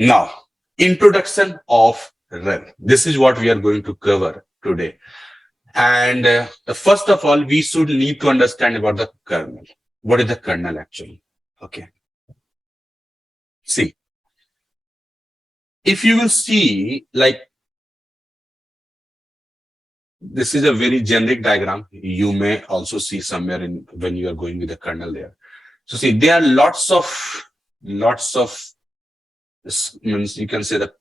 Now, introduction of rhel. This is what we are going to cover today. And first of all, we should need to understand about the kernel. What is the kernel actually? Okay. See, if you will see, like, this is a very generic diagram. You may also see somewhere in when you are going with the kernel there. So see, there are lots of this means you can say the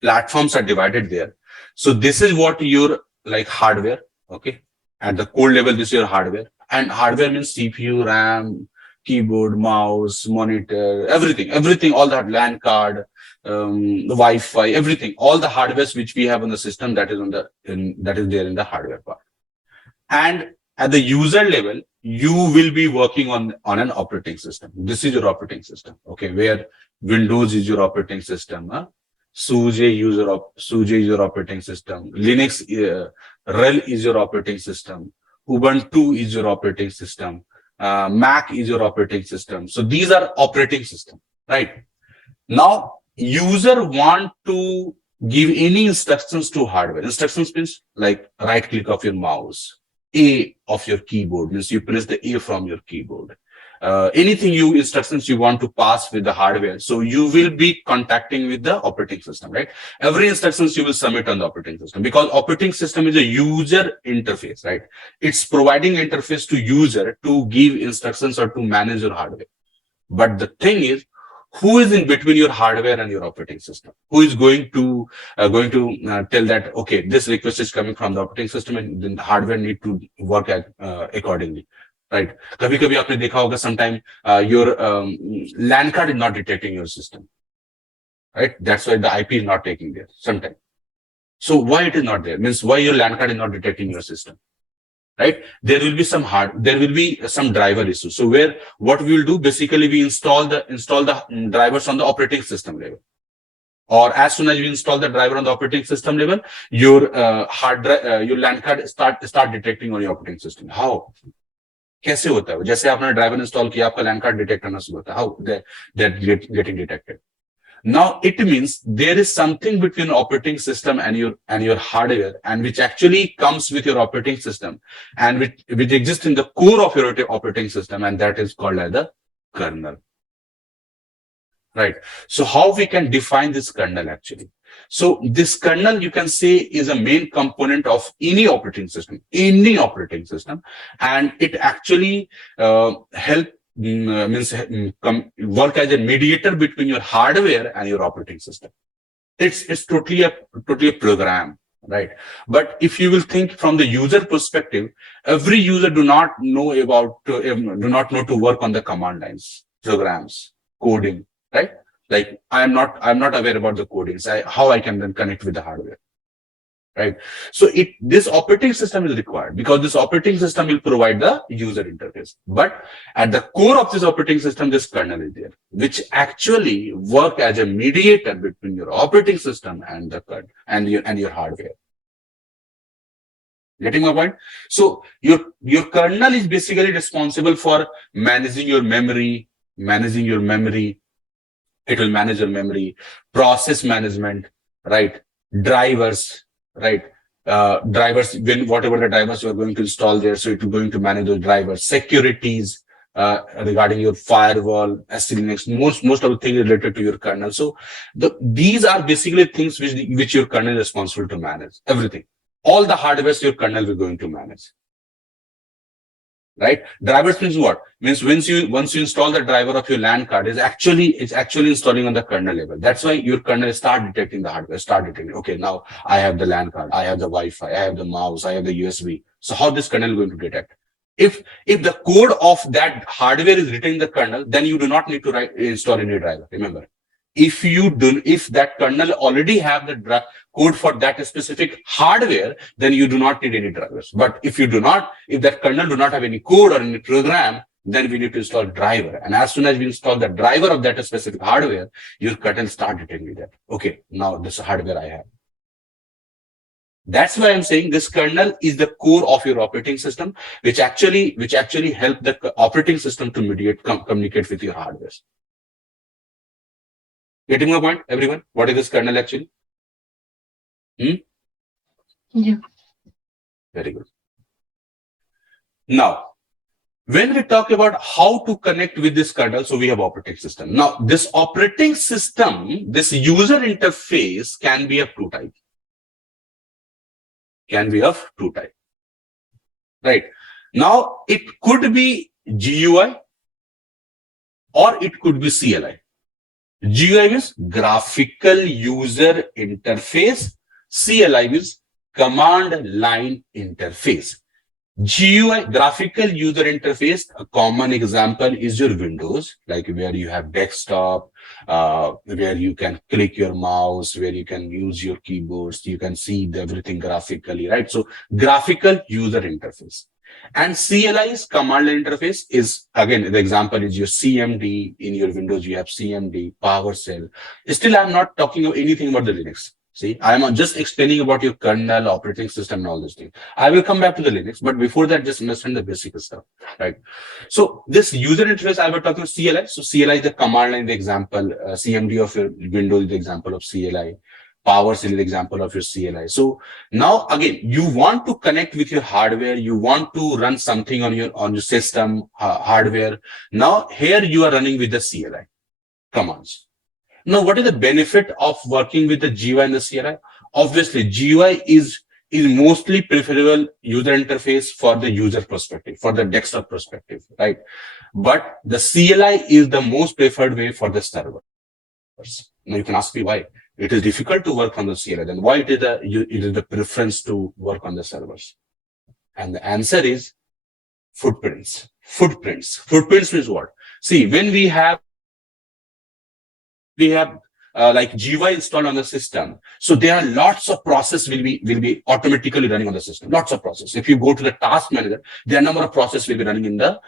platforms are divided there. So this is what your like hardware. Okay. At the code level, this is your hardware. And hardware means CPU, RAM, keyboard, mouse, monitor, everything, all that LAN card, the Wi-Fi, everything, all the hardwares which we have on the system that is that is there in the hardware part. And at the user level, you will be working on an operating system. This is your operating system. Okay, where Windows is your operating system. SUSE is your operating system. Linux, rhel is your operating system. Ubuntu is your operating system. Mac is your operating system. So these are operating system, right? Now, user want to give any instructions to hardware. Instructions means like right click of your mouse, A of your keyboard means you press the A from your keyboard. Anything instructions you want to pass with the hardware. So you will be contacting with the operating system, right? Every instructions you will submit on the operating system because operating system is a user interface, right? It's providing interface to user to give instructions or to manage your hardware. But the thing is, who is in between your hardware and your operating system? Who is going to tell that, okay, this request is coming from the operating system and then the hardware need to work accordingly. Right. कभी-कभी आपने देखा होगा sometime your LAN card is not detecting your system. Right. That's why the IP is not taking there sometime. So why it is not there? Means why your LAN card is not detecting your system. Right. There will be some driver issue. So what we will do, basically we install the drivers on the operating system level. Or as soon as you install the driver on the operating system level, your your LAN card start detecting on your operating system. How? कैसे होता है जैसे आपने driver install किया आपका लैन card detect करना शुरू होता है how that getting detected now it means there is something between operating system and your hardware and which actually comes with your operating system and which exists in the core of your operating system and that is called as the kernel, right? So how we can define this kernel actually? So this kernel, you can say, is a main component of any operating system, and it actually work as a mediator between your hardware and your operating system. It's totally a program, right? But if you will think from the user perspective, every user do not know to work on the command lines, programs, coding, right? Like I'm not aware about the codings. How I can then connect with the hardware, right? So this operating system is required because this operating system will provide the user interface. But at the core of this operating system, this kernel is there, which actually work as a mediator between your operating system and your hardware. Getting my point? So your kernel is basically responsible for managing your memory. It will manage your memory, process management, right? Drivers, right? Drivers, whatever the drivers you are going to install there, so it is going to manage those drivers. Securities regarding your firewall, SLNX, most of the things related to your kernel. So these are basically things which your kernel is responsible to manage. Everything, all the hardware your kernel is going to manage. Right? Drivers means what? Means once you install the driver of your LAN card, it's actually installing on the kernel level. That's why your kernel start detecting the hardware, okay, now I have the LAN card, I have the Wi-Fi, I have the mouse, I have the USB. So how this kernel is going to detect? If the code of that hardware is written in the kernel, then you do not need to install any driver. Remember, if that kernel already have the code for that specific hardware, then you do not need any drivers. But if that kernel do not have any code or any program, then we need to install driver. And as soon as we install the driver of that specific hardware, your kernel start detecting that. Okay, now this hardware I have. That's why I'm saying this kernel is the core of your operating system, which actually help the operating system to communicate with your hardware. Getting my point, everyone? What is this kernel actually? Yeah. Very good. Now, when we talk about how to connect with this kernel, so we have operating system. Now, this operating system, this user interface can be of two types. Right. Now, it could be GUI or it could be CLI. GUI is graphical user interface. CLI is command line interface. GUI, graphical user interface, a common example is your Windows, like where you have desktop, where you can click your mouse, where you can use your keyboards, you can see everything graphically, right? So graphical user interface. And CLI is command line interface is, again, the example is your CMD. In your Windows, you have CMD, PowerShell. Still, I'm not talking about anything about the Linux. See, I'm just explaining about your kernel, operating system, and all those things. I will come back to the Linux, but before that, just understand the basic stuff, right? So this user interface, I was talking about CLI. So CLI is the command line, the example. CMD of your Windows is the example of CLI. PowerShell is the example of your CLI. So now again, you want to connect with your hardware. You want to run something on your system hardware. Now here you are running with the CLI commands. Now, what is the benefit of working with the GUI and the CLI? Obviously, GUI is mostly preferable user interface for the user perspective, for the desktop perspective, right? But the CLI is the most preferred way for the servers. Now, you can ask me why. It is difficult to work on the CLI, then why it is the preference to work on the servers? And the answer is footprints. Footprints means what? See, when we have like GUI installed on the system, so there are lots of process will be automatically running on the system. Lots of process. If you go to the task manager, there are a number of process will be running in the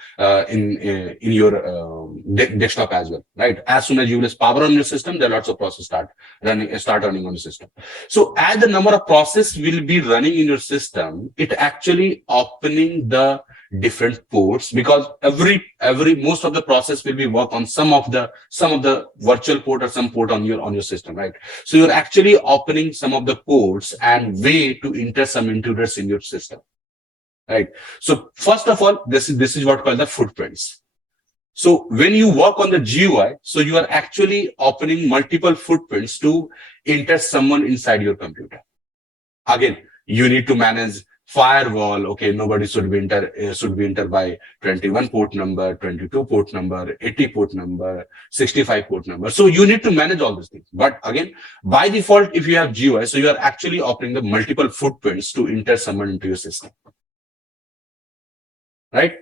in your desktop as well, right? As soon as you will power on your system, there are lots of process start running on the system. So as the number of process will be running in your system, it actually opening the different ports, because most of the process will be work on some of the virtual port or some port on your system, right? So you're actually opening some of the ports and way to enter some intruders in your system, right? So first of all, this is what called the footprints. So when you work on the GUI, so you are actually opening multiple footprints to enter someone inside your computer. Again, you need to manage firewall. Okay, nobody should be enter by 21 port number, 22 port number, 80 port number, 65 port number. So you need to manage all these things. But again, by default, if you have GUI, so you are actually opening the multiple footprints to enter someone into your system, right?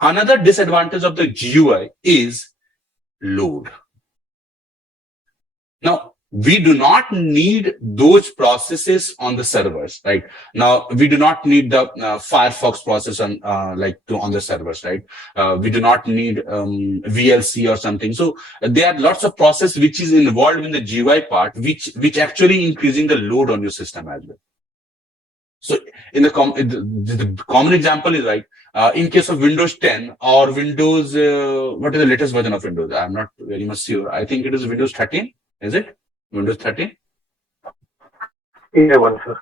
Another disadvantage of the GUI is load. Now, we do not need those processes on the servers, right? Now, we do not need the Firefox process on the servers, right? We do not need VLC or something. So there are lots of process which is involved in the GUI part, which actually increasing the load on your system as well. So in the common example is like in case of Windows 10 or Windows, what is the latest version of Windows? I'm not very much sure. I think it is Windows 13. Is it? Windows 13? Yeah, one, sir.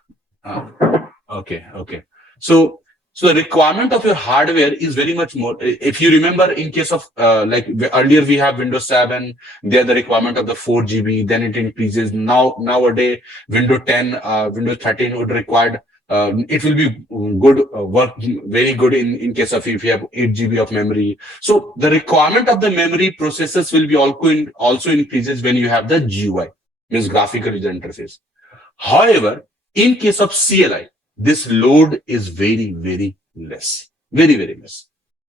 Okay. So the requirement of your hardware is very much more. If you remember, in case of like earlier we have Windows 7, there the requirement of the 4 GB, then it increases. Nowadays, Windows 10, Windows 13 would require. It will be good, work very good in case of if you have 8 GB of memory. So the requirement of the memory processors will be also increases when you have the GUI, means graphical user interface. However, in case of CLI, this load is very, very less,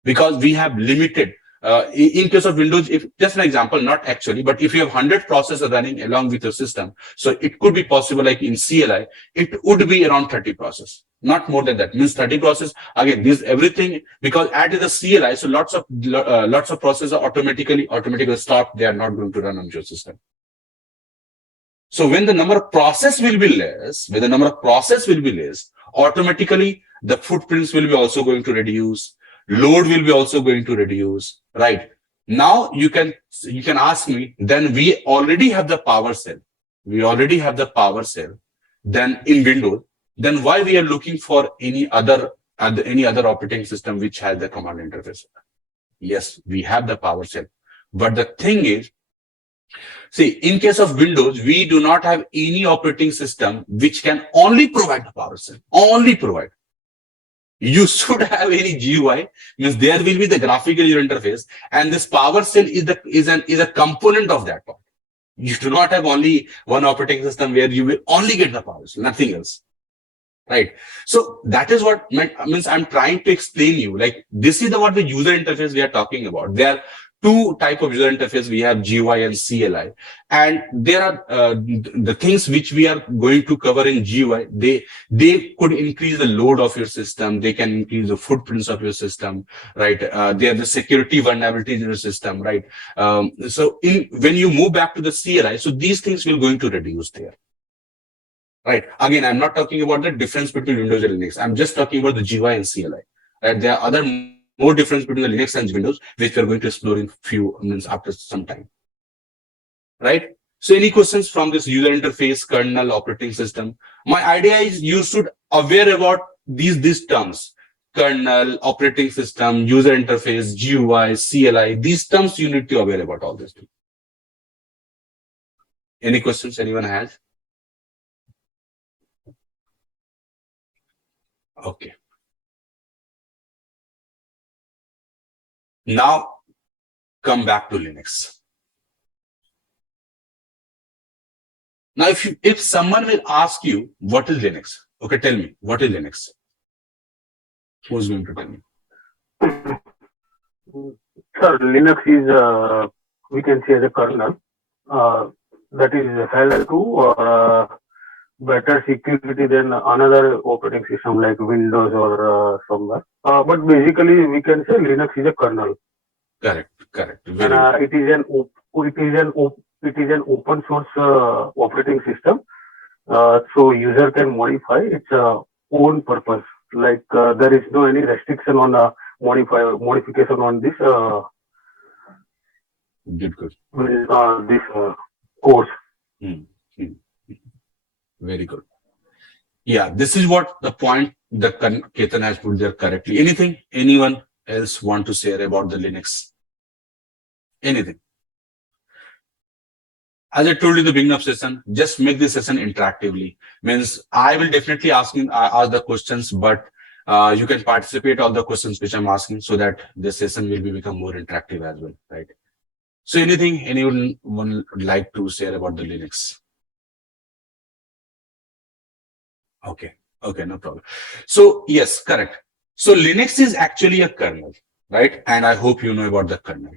because we have limited. In case of Windows, if just an example, not actually, but if you have 100 processors running along with your system, so it could be possible, like in CLI, it would be around 30 process, not more than that. Means 30 process. Again, this everything, because at the CLI, so lots of processors automatically stop. They are not going to run on your system. So when the number of process will be less, automatically the footprints will be also going to reduce. Load will be also going to reduce, right? Now you can ask me, then we already have the PowerShell. We already have the PowerShell. Then in Windows, then why we are looking for any other operating system which has the command interface? Yes, we have the PowerShell. But the thing is, see, in case of Windows, we do not have any operating system which can only provide the PowerShell. Only provide. You should have any GUI, means there will be the graphical user interface, and this PowerShell is a component of that part. You do not have only one operating system where you will only get the PowerShell, nothing else. Right. So that is what means I'm trying to explain you. Like, this is what the user interface we are talking about. There are two type of user interface. We have GUI and CLI, and there are the things which we are going to cover in GUI. They could increase the load of your system. They can increase the footprints of your system. Right. They are the security vulnerabilities in your system. Right. So when you move back to the CLI, so these things will going to reduce there. Right. Again, I'm not talking about the difference between Windows and Linux. I'm just talking about the GUI and CLI. Right. There are other more difference between the Linux and Windows, which we're going to explore in after some time. Right. So any questions from this user interface, kernel, operating system? My idea is you should aware about these terms: kernel, operating system, user interface, GUI, CLI. These terms you need to aware about all this. Any questions anyone has? Okay. Now come back to Linux. Now, if someone will ask you, what is Linux? Okay, tell me, what is Linux? Who's going to tell me? Sir, Linux is, we can say, the kernel that is held to better security than another operating system like Windows or somewhere. But basically, we can say Linux is a kernel. Correct. And it is an open source operating system. So user can modify its own purpose. Like there is no any restriction on modification on this. Good. This course. Very good. Yeah, this is what the point that Ketan has put there correctly. Anyone else want to share about the Linux? Anything? As I told you at the beginning of session, just make this session interactively. Means I will definitely ask the questions, but you can participate all the questions which I'm asking, so that the session will become more interactive as well, right? So anyone would like to share about the Linux? Okay, no problem. So yes, correct. So Linux is actually a kernel, right? And I hope you know about the kernel.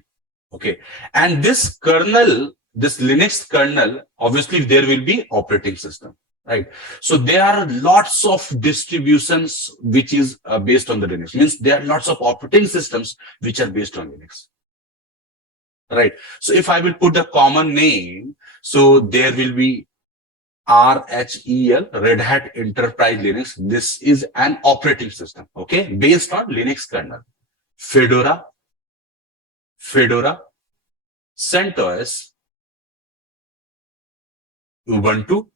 Okay, and this kernel, this Linux kernel, obviously there will be operating system, right? So there are lots of distributions which is based on the Linux. Means there are lots of operating systems which are based on Linux, right? So if I will put the common name, so there will be RHEL, Red Hat Enterprise Linux. This is an operating system, okay, based on Linux kernel. Fedora, CentOS, Ubuntu,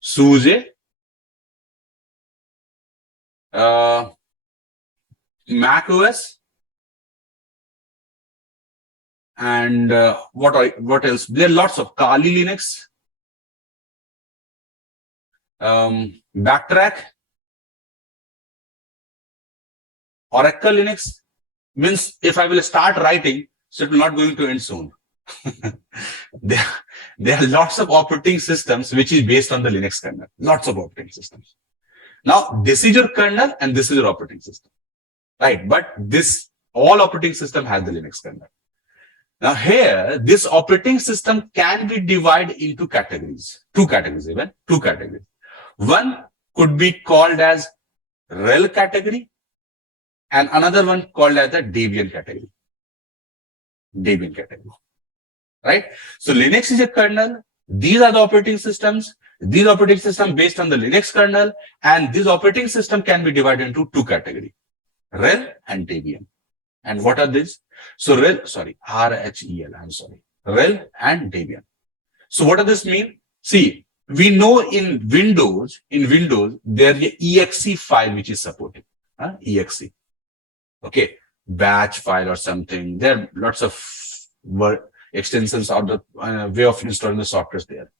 SUSE, Mac OS, and what else? There are lots of Kali Linux, Backtrack, Oracle Linux. Means if I will start writing, so it will not going to end soon. There are lots of operating systems which is based on the Linux kernel. Lots of operating systems. Now this is your kernel and this is your operating system, right? But this all operating system has the Linux kernel. Now here, this operating system can be divided into categories. Two categories. One could be called as rhel category, and another one called as the Debian category. Right? So Linux is a kernel. These are the operating systems. These operating systems based on the Linux kernel, and this operating system can be divided into two categories, rhel and Debian. And what are these? So RHEL, I'm sorry, rhel and Debian. So what does this mean? See, we know in Windows, there's an exe file which is supported. Exe. Okay. Batch file or something. There are lots of extensions or the way of installing the software there.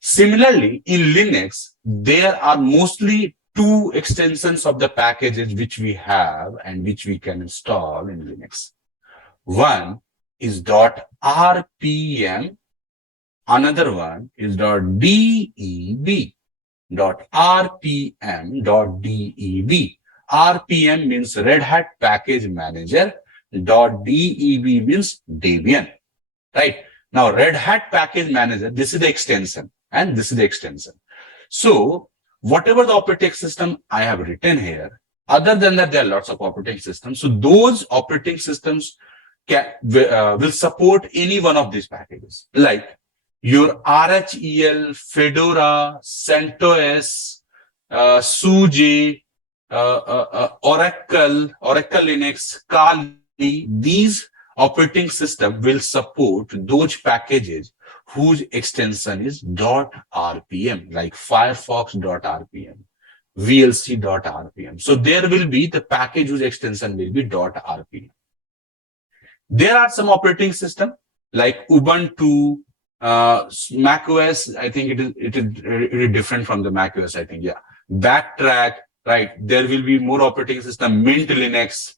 Similarly, in Linux, there are mostly two extensions of the packages which we have and which we can install in Linux. One is .rpm. Another one is .deb. .rpm.deb. RPM means Red Hat Package Manager. .deb means Debian. Right? Now, Red Hat Package Manager, this is the extension and this is the extension. So, whatever the operating system I have written here, other than that, there are lots of operating systems. So, those operating systems will support any one of these packages, like your rhel, Fedora, CentOS, SUSE, Oracle Linux, Kali. These operating system will support those packages whose extension is .rpm, like Firefox.rpm, VLC.rpm. So there will be the package whose extension will be .rpm. There are some operating system like Ubuntu, macOS. I think it is different from the macOS. I think, yeah. Backtrack, right? There will be more operating system. Mint Linux.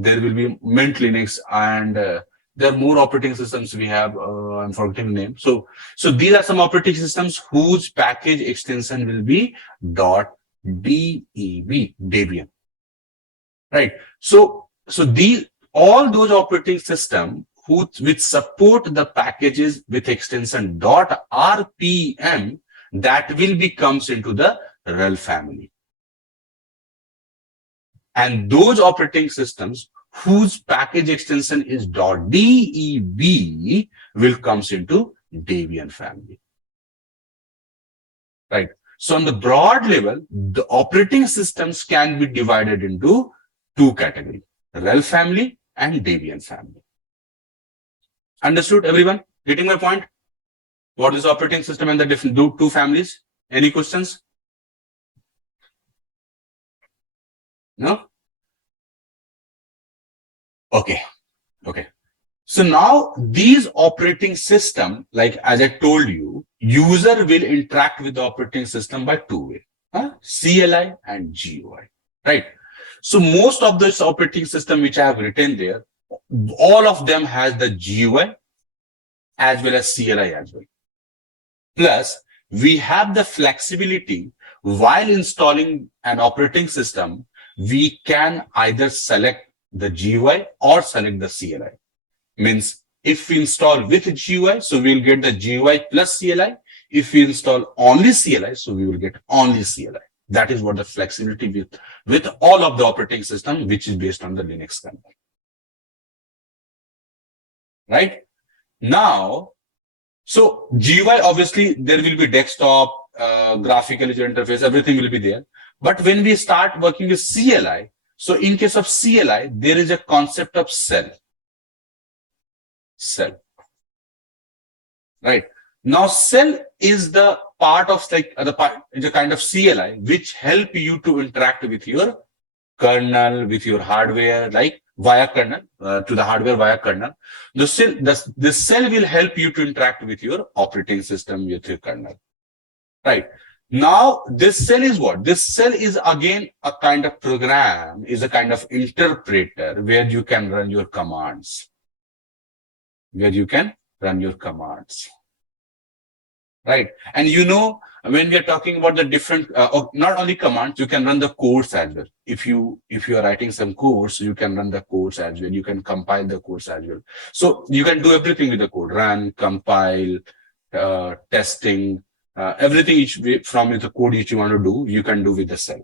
There will be Mint Linux, and there are more operating systems we have. I'm forgetting the name. So these are some operating systems whose package extension will be .deb, Debian. Right. So all those operating systems which support the packages with extension .rpm, that will be comes into the rhel family. And those operating systems whose package extension is .deb will comes into Debian family. Right. So on the broad level, the operating systems can be divided into two categories, rhel family and Debian family. Understood, everyone? Getting my point? What is operating system and the different two families? Any questions? No? Okay. So now these operating system, like as I told you, user will interact with the operating system by two ways, CLI and GUI, right? So most of this operating system which I have written there, all of them has the GUI as well as CLI as well. Plus, we have the flexibility while installing an operating system, we can either select the GUI or select the CLI. Means if we install with GUI, so we'll get the GUI plus CLI. If we install only CLI, so we will get only CLI. That is what the flexibility with all of the operating system, which is based on the Linux kernel. Right? Now, so GUI, obviously, there will be desktop, graphical user interface, everything will be there. But when we start working with CLI, so in case of CLI, there is a concept of cell. Right? Now, cell is the part of like is a kind of CLI which help you to interact with your kernel, with your hardware, like via kernel, to the hardware via kernel. The cell will help you to interact with your operating system, with your kernel. Right. Now, this cell is what? This cell is again a kind of program, is a kind of interpreter where you can run your commands. Right. And you know, when we are talking about the different, not only commands, you can run the codes as well. If you are writing some codes, you can run the codes as well. You can compile the codes as well. So you can do everything with the code: run, compile, testing, everything from the code which you want to do, you can do with the cell.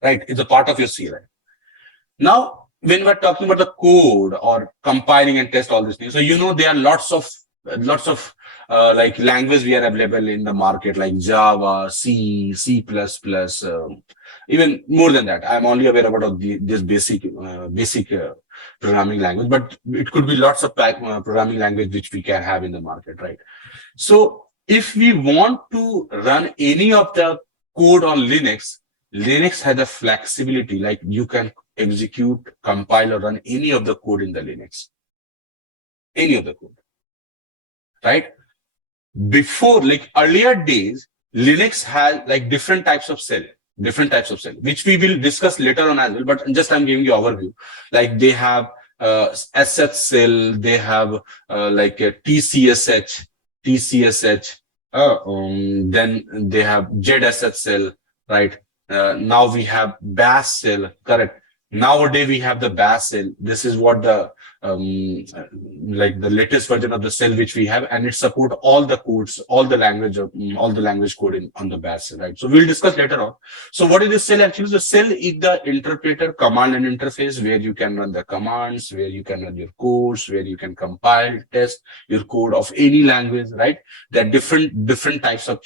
Right? It's a part of your CLI. Now, when we're talking about the code or compiling and test all these things, so you know there are lots of lots of like language we are available in the market, like Java, C, C++, even more than that. I'm only aware about this basic programming language, but it could be lots of programming language which we can have in the market, right? So if we want to run any of the code on Linux, Linux has a flexibility, like you can execute, compile, or run any of the code in the Linux. Any of the code, right? Before, like earlier days, Linux had like different types of shell, which we will discuss later on as well. But just I'm giving you overview. Like they have SH shell, they have like a TCSH, then they have ZSH shell, right? Now we have bash shell, correct? Nowadays we have the bash shell. This is what the like the latest version of the shell which we have, and it support all the codes, all the language code on the bash shell, right? So we'll discuss later on. So what is the shell actually? The shell is the interpreter, command and interface, where you can run the commands, where you can run your codes, where you can compile, test your code of any language, right? There are different types of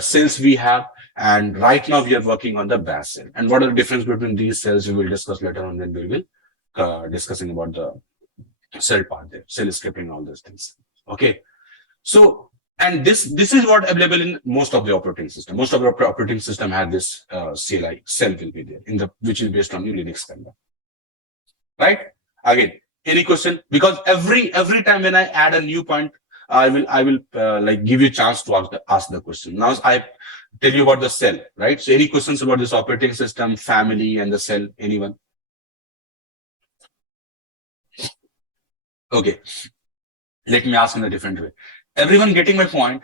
shells we have. And right now we are working on the bash shell. And what are the difference between these shells we will discuss later on when we will discussing about the shell part there, shell scripting, all those things. Okay. So, and this is what available in most of the operating system. Most of the operating system have this CLI, shell will be there which is based on the Linux kernel. Right? Again, any question? Because every time when I add a new point, I will like give you a chance to ask the question. Now I tell you about the shell, right? So any questions about this operating system, family, and the shell? Anyone? Okay. Let me ask in a different way. Everyone getting my point?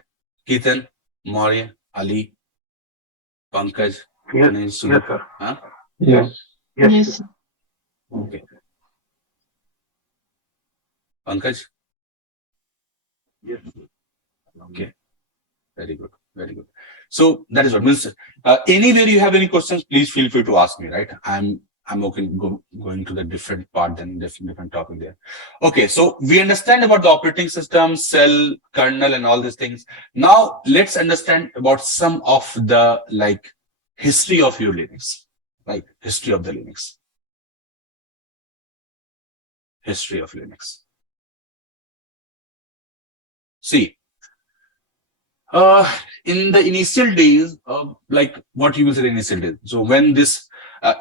Ketan, Maurya, Ali, Pankaj, Yes, Ganesh, yes, sir. huh? Yes. Yes. Yes. Okay. Pankaj? Yes. Okay. Very good. Very good. So that is what means. Anywhere you have any questions, please feel free to ask me, right? I'm okay going to the different part than different topic there. Okay, so we understand about the operating system, shell, kernel, and all these things. Now let's understand about some of the like history of your Linux, like history of the Linux. History of Linux. See, in the initial days, like what you will say initial days. So when this,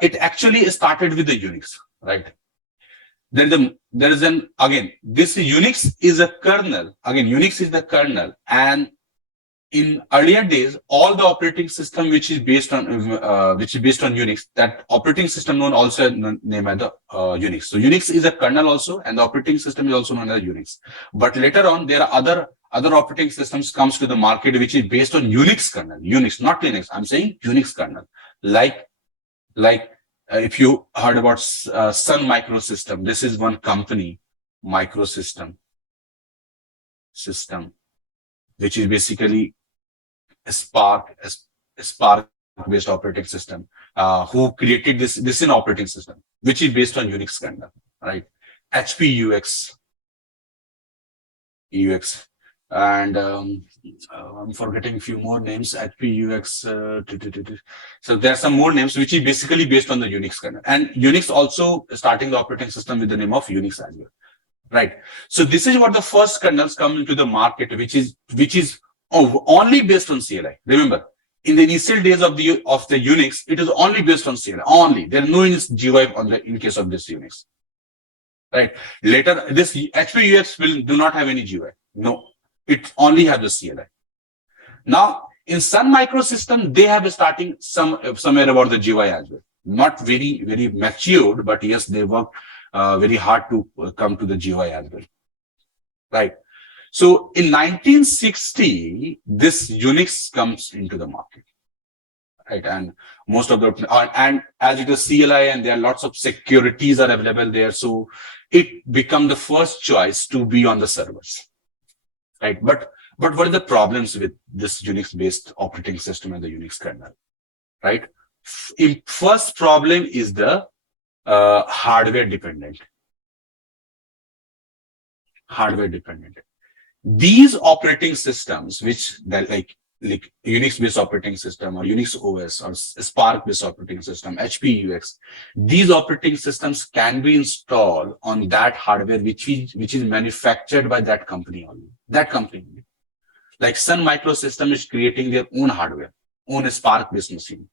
it actually started with the Unix, right? Then there is again, this Unix is a kernel. Again, Unix is the kernel, and in earlier days, all the operating system which is based on Unix, that operating system known also named as the Unix. So Unix is a kernel also, and the operating system is also known as Unix. But later on, there are other operating systems comes to the market which is based on Unix kernel. Unix, not Linux. I'm saying Unix kernel. Like if you heard about Sun Microsystem, this is one company, Microsystem system, which is basically a Spark based operating system, who created this in operating system, which is based on Unix kernel, right? HP UX, and I'm forgetting a few more names. HP UX. So there are some more names which is basically based on the Unix kernel, and Unix also starting the operating system with the name of Unix as well, right? So this is what the first kernels come into the market, which is only based on CLI. Remember, in the initial days of the Unix, it is only based on CLI. Only there are no GUI in case of this Unix, right? Later, this HP UX do not have any GUI. No, it only has the CLI. Now, in Sun Microsystem, they have starting somewhere about the GUI as well. Not very matured, but yes, they work very hard to come to the GUI as well, right? So in 1960, this Unix comes into the market, right? And most of the, and as it is CLI and there are lots of securities are available there. So it become the first choice to be on the servers, right? But what are the problems with this Unix based operating system and the Unix kernel, right? First problem is the hardware dependent. these operating systems, which that like Unix based operating system or Unix OS or Spark based operating system, HP UX, these operating systems can be installed on that hardware which is manufactured by that company only. That company only. Like Sun Microsystem is creating their own hardware, own Spark based machine.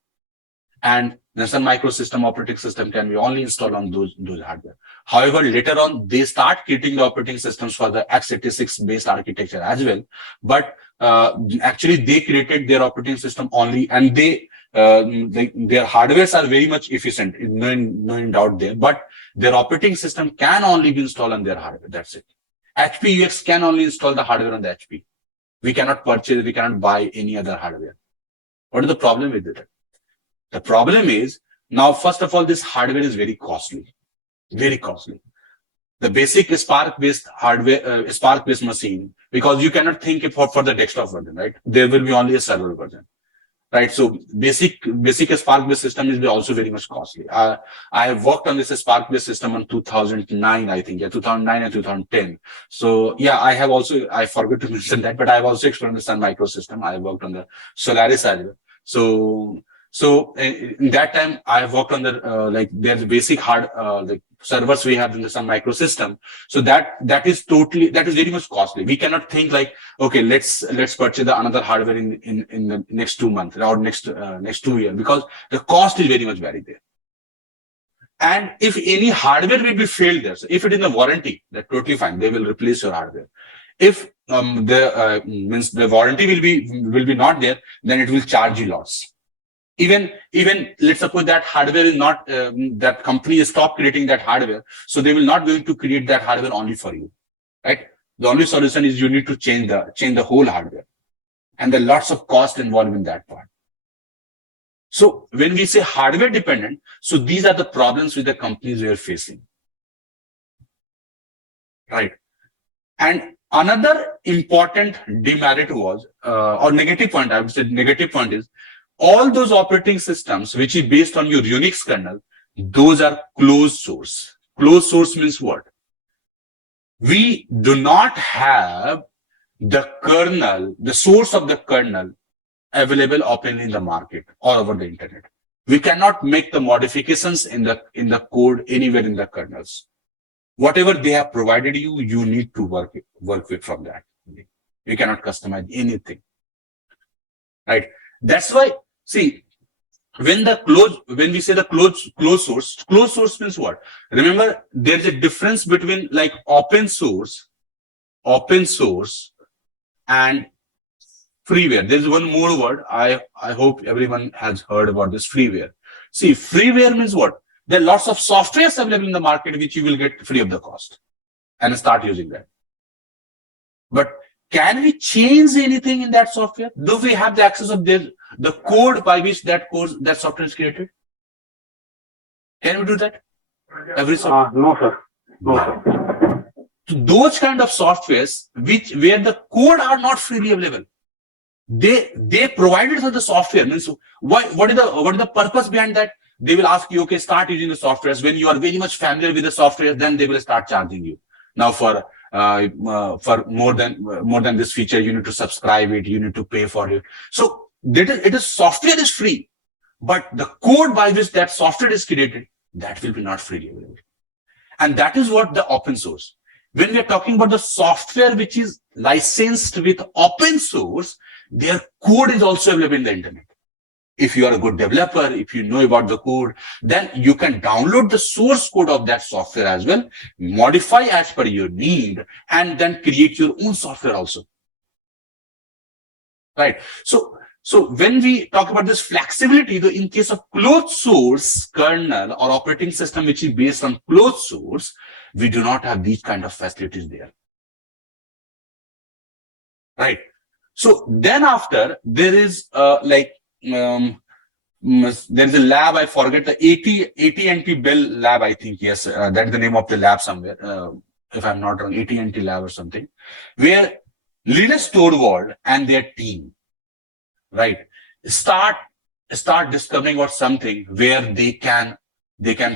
And the Sun Microsystem operating system can be only installed on those hardware. However, later on, they start creating the operating systems for the x86 based architecture as well. But actually, they created their operating system only, and their hardwares are very much efficient, no doubt there. But their operating system can only be installed on their hardware. That's it. HP UX can only install the hardware on the HP. We cannot purchase, we cannot buy any other hardware. What is the problem with it? The problem is, now, first of all, this hardware is very costly. Very costly. The basic Spark-based hardware, Spark-based machine, because you cannot think it for the desktop version, right? There will be only a server version, right? So basic Spark-based system is also very much costly. I have worked on this Spark-based system in 2009, I think, 2009 and 2010. So yeah, I forgot to mention that, but I have also explored the Sun Microsystem. I worked on the Solaris as well. So in that time, I have worked on the there's basic servers we have in the Sun Microsystem. So that is very much costly. We cannot think like, okay, let's purchase another hardware in the next 2 months or next 2 years, because the cost is very much varied there. And if any hardware will be failed there, so if it is in a warranty, that's totally fine. They will replace your hardware. If the warranty will be not there, then it will charge you lots. Even let's suppose that hardware is not, that company has stopped creating that hardware, so they will not going to create that hardware only for you, right? The only solution is you need to change the whole hardware, and there are lots of cost involved in that part. So when we say hardware dependent, so these are the problems with the companies we are facing, right? And another important demerit was, or negative point, I would say negative point is, all those operating systems which is based on your Unix kernel, those are closed source. Closed source means what? We do not have the kernel, the source of the kernel available openly in the market or over the internet. We cannot make the modifications in the code anywhere in the kernels. Whatever they have provided you, you need to work with from that. You cannot customize anything, right? That's why, see, when we say the closed source means what? Remember, there's a difference between like open source and freeware. There's one more word. I hope everyone has heard about this, freeware. See, freeware means what? There are lots of softwares available in the market which you will get free of the cost and start using that. But can we change anything in that software? Do we have the access of the code by which that software is created? Can we do that? Every software? No, sir. No, sir. Those kind of softwares where the code are not freely available, they provided for the software. Means what is the purpose behind that? They will ask you, okay, start using the softwares. When you are very much familiar with the software, then they will start charging you. Now for more than this feature, you need to subscribe it, you need to pay for it. So software is free, but the code by which that software is created, that will be not freely available. And that is what the open source. When we are talking about the software which is licensed with open source, their code is also available in the internet. If you are a good developer, if you know about the code, then you can download the source code of that software as well, modify as per your need, and then create your own software also. Right. So when we talk about this flexibility, in case of closed source kernel or operating system which is based on closed source, we do not have these kind of facilities there. Right. So then after there is there's a lab, I forget, the AT&T Bell lab, I think, yes, that's the name of the lab somewhere, if I'm not wrong, AT&T lab or something, where Linus Torvald and their team, right, start discovering about something where they can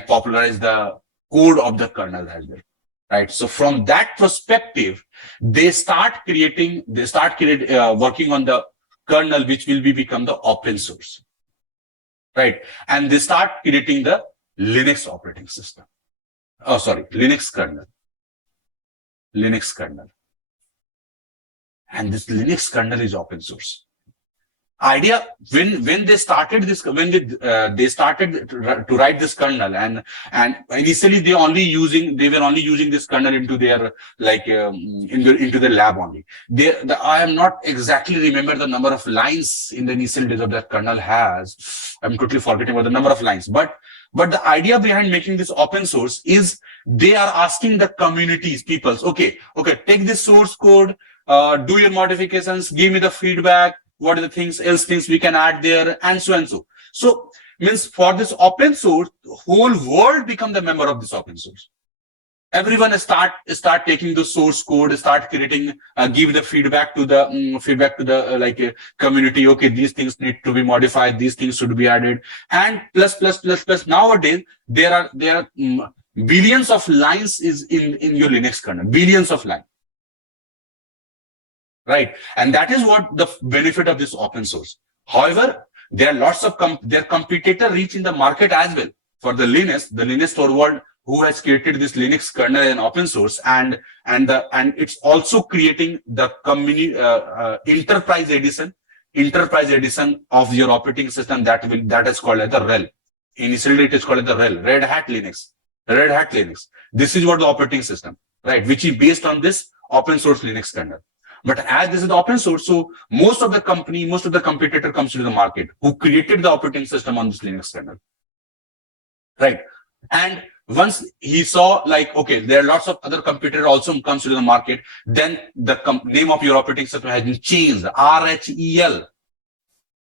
popularize the code of the kernel as well. right? So from that perspective, they start working on the kernel, which will become the open source, right? And they start creating the Linux operating system. Oh, sorry, Linux kernel. And this Linux kernel is open source. Idea when they started this, when they started to write this kernel, and initially they were only using this kernel into their into the lab only. I am not exactly remember the number of lines in the initial days of that kernel has. I'm totally forgetting about the number of lines, but the idea behind making this open source is they are asking the communities, peoples, okay, take this source code, do your modifications, give me the feedback. What are the things we can add there, and so and so. So means for this open source, the whole world become the member of this open source. Everyone start taking the source code, start creating, give the feedback to the community. Okay, these things need to be modified, these things should be added, and plus. Nowadays there are billions of lines is in your Linux kernel, billions of lines. Right, and that is what the benefit of this open source. However, there are lots of their competitor reach in the market as well for the Linux forward, who has created this Linux kernel and open source, and it's also creating the community enterprise edition of your operating system that is called as the rhel. Initially, it is called as the rhel, Red Hat Linux. This is what the operating system, right, which is based on this open source Linux kernel. But as this is open source, so most of the competitor comes to the market who created the operating system on this Linux kernel, right? And once he saw okay, there are lots of other competitors also comes to the market, then the name of your operating system has been changed, rhel.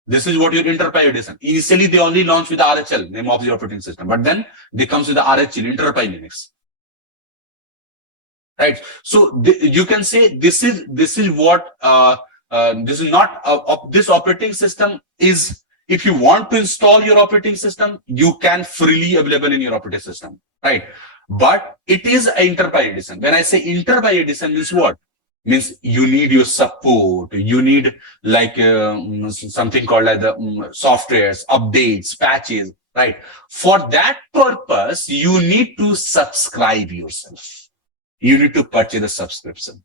This is what your enterprise edition. Initially, they only launched with the rhl, name of the operating system, but then they comes with the rhel, enterprise Linux. Right, so you can say this is what this is not this operating system is. If you want to install your operating system, you can freely available in your operating system, right? But it is an enterprise edition. When I say enterprise edition, means what? Means you need your support. You need something called like the softwares, updates, patches, right? For that purpose, you need to subscribe yourself. You need to purchase a subscription,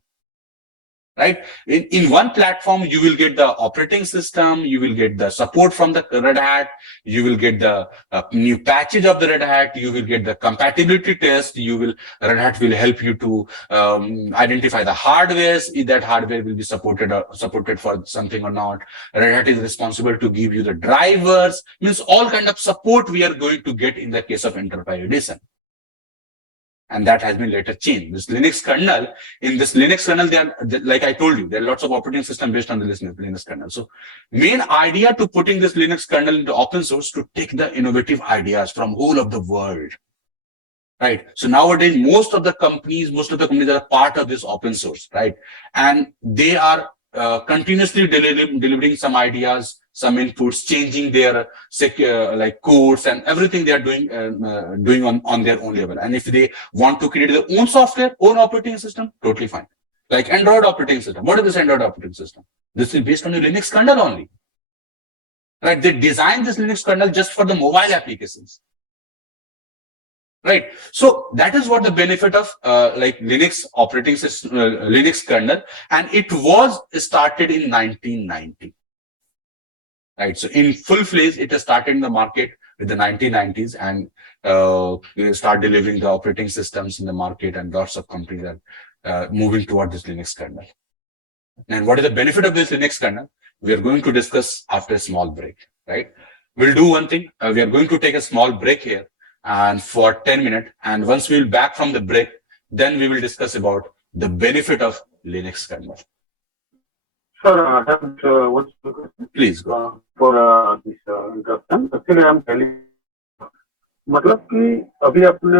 right? In one platform, you will get the operating system, you will get the support from the Red Hat, you will get the new patches of the Red Hat, you will get the compatibility test, Red Hat will help you to identify the hardwares, if that hardware will be supported for something or not. Red Hat is responsible to give you the drivers, means all kind of support we are going to get in the case of enterprise edition. And that has been later changed. This Linux kernel, like I told you, there are lots of operating systems based on the Linux kernel. So main idea to putting this Linux kernel into open source to take the innovative ideas from whole of the world. Right. So nowadays, most of the companies are part of this open source, right? And they are continuously delivering some ideas, some inputs, changing their codes and everything they are doing on their own level. And if they want to create their own software, own operating system, totally fine. Like Android operating system. What is this Android operating system? This is based on the Linux kernel only. Right? They designed this Linux kernel just for the mobile applications. Right. So that is what the benefit of Linux operating system, Linux kernel, and it was started in 1990. Right. So in full fledged, it has started in the market with the 1990s, and we start delivering the operating systems in the market, and lots of companies are moving toward this Linux kernel. And what is the benefit of this Linux kernel? We are going to discuss after a small break. Right. We'll do one thing. We are going to take a small break here, and for 10 minutes, and once we'll back from the break, then we will discuss about the benefit of Linux kernel. Sir, what's the question? Please go. For this interruption, actually I'm telling, मतलब कि अभी आपने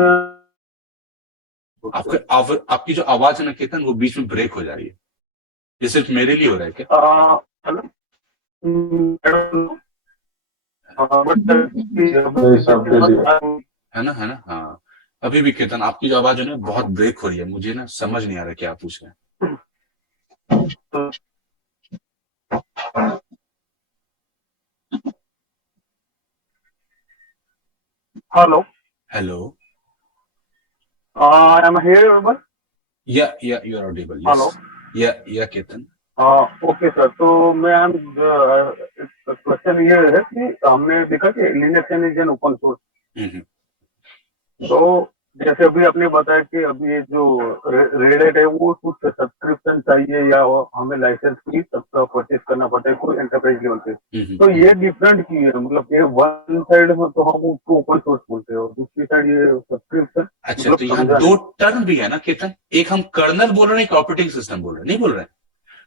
आपकी जो आवाज है ना केतन, वो बीच में ब्रेक हो जा रही है. ये सिर्फ मेरे लिए हो रहा है क्या? है ना हाँ. अभी भी केतन आपकी जो आवाज है ना बहुत ब्रेक हो रही है, मुझे ना समझ नहीं आ रहा क्या आप पूछ रहे हैं। Hello, hello. I am here. Yeah you are audible, yes. Hello. Yeah Ketan. Okay sir, तो मैं क्वेश्चन ये है कि हमने देखा कि Linux is an open source. Hmm. तो जैसे अभी आपने बताया कि अभी ये जो रेडेट है वो कुछ सब्सक्रिप्शन चाहिए या हमें लाइसेंस की सबका परचेज करना पड़ता है कोई एंटरप्राइज लेवल पे। तो ये डिफरेंट की है, मतलब ये वन साइड में तो हम उसको ओपन सोर्स बोलते हैं और दूसरी साइड ये सब्सक्रिप्शन। अच्छा, मतलब तो यहाँ समझा दो नहीं। टर्म भी है ना केतन, एक हम कर्नल बोल रहे हैं, एक ऑपरेटिंग सिस्टम बोल रहे हैं, नहीं बोल रहे हैं।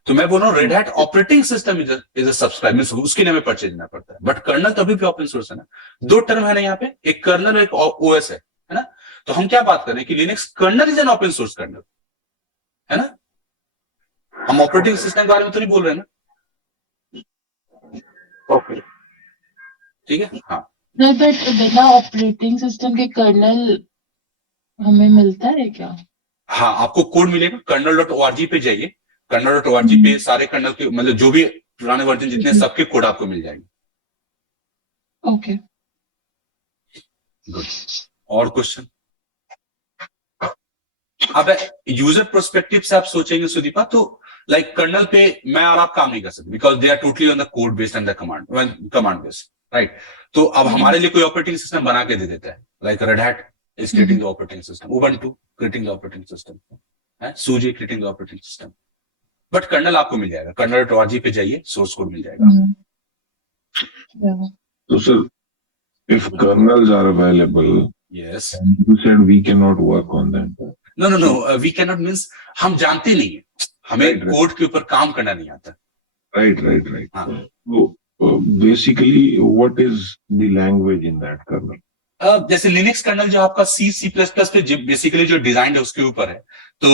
तो मैं बोल रहा हूँ red hat operating system is a subscribe, उसके लिए हमें परचेज करना पड़ता है, बट कर्नल तो अभी भी ओपन सोर्स है ना। दो टर्म है ना यहाँ पे, एक कर्नल और एक ओएस है ना। तो हम क्या बात कर रहे हैं कि Linux kernel is an open source kernel, है ना। हम ऑपरेटिंग सिस्टम के बारे में तो नहीं बोल रहे हैं ना। ओके। ठीक है, हाँ। नहीं, बट बिना ऑपरेटिंग सिस्टम के कर्नल हमें मिलता है क्या? हाँ, आपको कोड मिलेगा, कर्नल.org पे जाइए। कर्नल.org पे सारे कर्नल के मतलब जो भी पुराने वर्जन जितने सबके कोड आपको मिल जाएंगे। ओके। गुड। और क्वेश्चन? अब यूजर प्रोस्पेक्टिव से आप सोचेंगे सुदीपा, तो लाइक कर्नल पे मैं और आप काम नहीं कर सकते because they are totally on the code based and the command based, right. तो अब हमारे लिए कोई ऑपरेटिंग सिस्टम बना के दे देता है, like Red Hat is creating the operating system, Ubuntu creating the operating system, है SUSE creating the operating system. But kernel आपको मिल जाएगा, कर्नल.org पे जाइए, सोर्स कोड मिल जाएगा। So, sir, if kernels are available, yes. and you said we cannot work on them. No, we can not means हम जानते नहीं है, हमें Right, right. कोड के ऊपर काम करना नहीं आता। Right. हाँ। So, basically, what is the language in that kernel? जैसे लिनक्स कर्नल जो आपका C++ पे बेसिकली जो डिजाइन है उसके ऊपर है, तो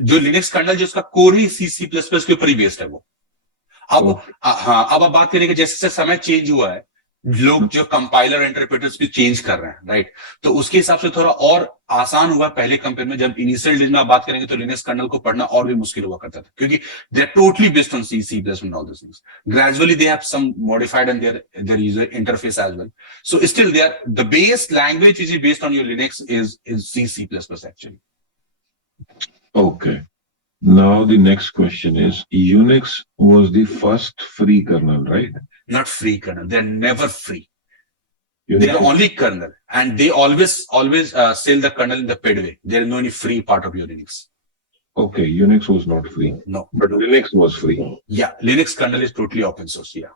जो लिनक्स कर्नल जो उसका कोर ही C++ के ऊपर ही बेस्ड है वो। अब हाँ, अब आप बात करें कि जैसे जैसे समय चेंज हुआ है, लोग जो कंपाइलर इंटरप्रेटर्स भी चेंज कर रहे हैं, राइट। तो उसके हिसाब से थोड़ा और आसान हुआ पहले कंपेयर में। जब इनिशियल डेज में आप बात करेंगे तो लिनक्स कर्नल को पढ़ना और भी मुश्किल हुआ करता था, क्योंकि they are totally based on C and all this things. Gradually they have some modified and their user interface as well, so still they are the base language is based on your Linux is C actually. Okay. Now the next question is, Unix was the first free kernel, right? Not free kernel, they are never free. They Unix are only kernel, and they always sell the kernel in the paid way. There is no any free part of your Linux. Okay, Unix was not free, No, but Linux was free. yeah, Linux kernel is totally open source. Yeah.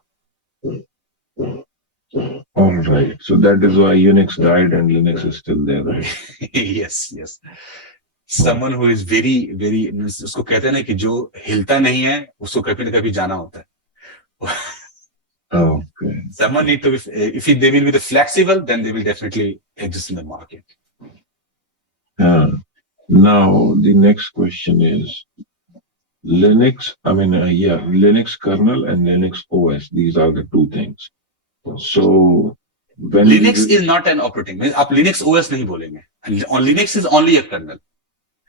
All right. So that is why Unix died and Linux is still there, right? yes. Someone who is very उसको कहते हैं ना कि जो हिलता नहीं है उसको कभी न कभी जाना होता है। Okay. Someone need to be, if they will be flexible, then they will definitely exist in the market. Now the next question is Linux. Linux kernel and Linux OS. These are the two things. So when Linux is not an operating. आप Linux OS नहीं बोलेंगे. On Linux is only a kernel.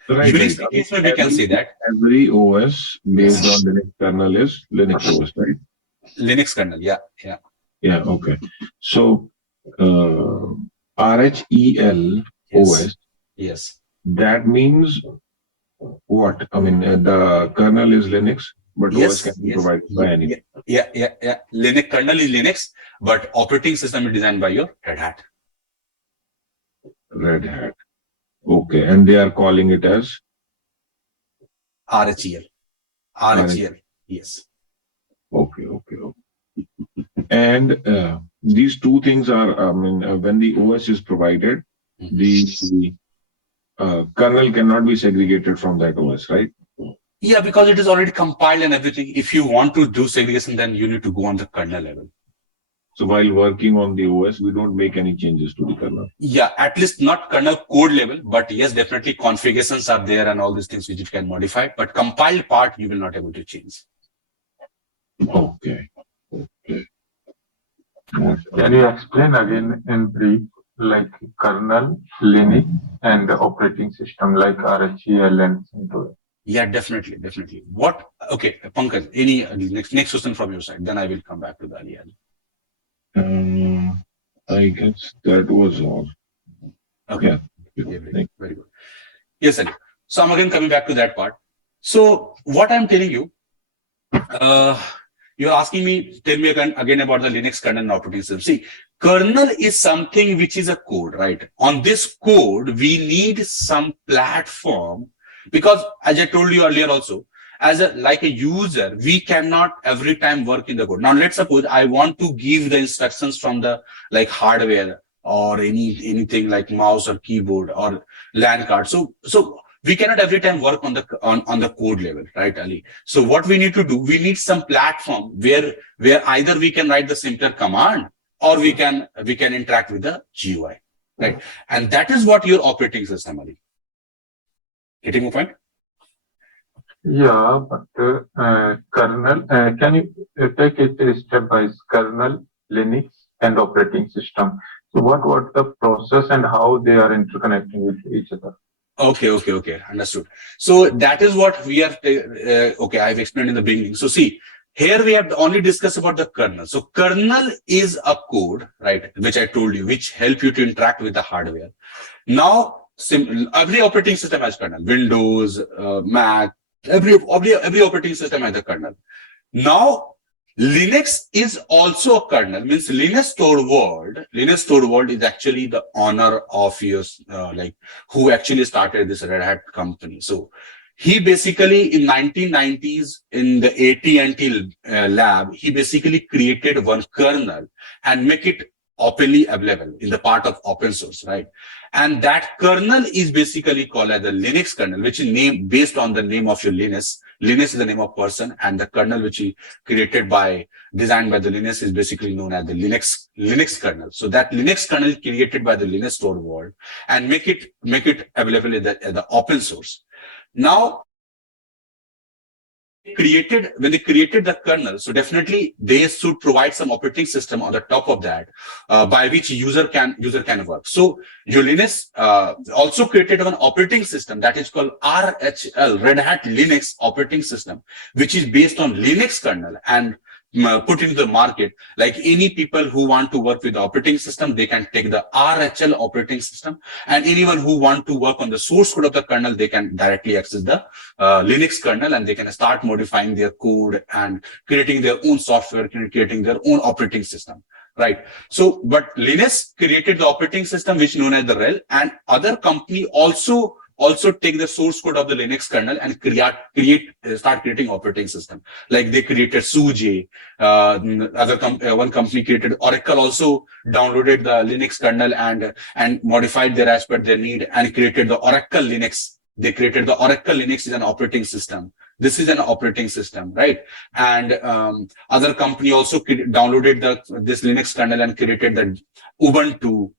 Unix के case में we can say that every OS based on Linux kernel is Linux OS, right? Linux kernel, yeah. Okay. So rhel OS. Yes. That means what? I mean, the kernel is Linux, but Yes, OS can be provided by anyone. Yeah. Linux kernel is Linux, but operating system is designed by your Red Hat. Red Hat. Okay, and they are calling it as RHEL. Yes. Okay. And these two things are, when the OS is provided, the kernel cannot be segregated from that OS, right? Yeah, because it is already compiled and everything. If you want to do segregation, then you need to go on the kernel level. So while working on the OS, we don't make any changes to the kernel. Yeah, at least not kernel code level, but yes, definitely configurations are there and all these things which you can modify, but compiled part you will not able to change. Okay. Can you explain again in brief like kernel, Linux, and the operating system like rhel and CentOS. Yeah, definitely. What? Okay, Pankaj, any next question from your side? Then I will come back to the earlier. I guess that was all. Okay. Yeah. Very good. Yes, sir. So I'm again coming back to that part. So what I'm telling you, you're asking me, tell me again about the Linux kernel and operating system. See, kernel is something which is a code, right? On this code, we need some platform because, as I told you earlier also, as like a user, we cannot every time work in the code. Now, let's suppose I want to give the instructions from the like hardware or anything like mouse or keyboard or LAN card. So we cannot every time work on the code level, right, Ali? So what we need to do, we need some platform where either we can write the simpler command or we can interact with the GUI, right? And that is what your operating system, Ali. Getting my point? Yeah, but kernel, can you take it step by step? Kernel, Linux, and operating system. So what the process and how they are interconnecting with each other? Okay. Understood. So that is what we are, okay, I've explained in the beginning. So see, here we have only discussed about the kernel. So kernel is a code, right, which I told you, which help you to interact with the hardware. Now, every operating system has kernel, Windows, Mac, every operating system has a kernel. Now, Linux is also a kernel, means Linux Store World is actually the owner of your, like, who actually started this Red Hat company. So he basically in 1990s in the AT&T lab, he basically created one kernel and make it openly available in the part of open source, right? And that kernel is basically called as the Linux kernel, which is named based on the name of your Linus. Linus is the name of person, and the kernel which is designed by the Linus is basically known as the Linux kernel. So that Linux kernel created by the Linux Store World and make it available in the open source. Now, when they created the kernel, so definitely they should provide some operating system on the top of that, by which user can work. So your Linux also created one operating system that is called rhel, Red Hat Linux operating system, which is based on Linux kernel and put into the market. Like any people who want to work with the operating system, they can take the rhel operating system, and anyone who want to work on the source code of the kernel, they can directly access the Linux kernel, and they can start modifying their code and creating their own software, creating their own operating system, right? So, but Linux created the operating system which is known as the rhel, and other company also take the source code of the Linux kernel and start creating operating system. Like they created SUSE, one company created Oracle, also downloaded the Linux kernel and modified their as per their need and created the Oracle Linux. They created the Oracle Linux as an operating system. This is an operating system, right? And other company also downloaded this Linux kernel and created the Ubuntu.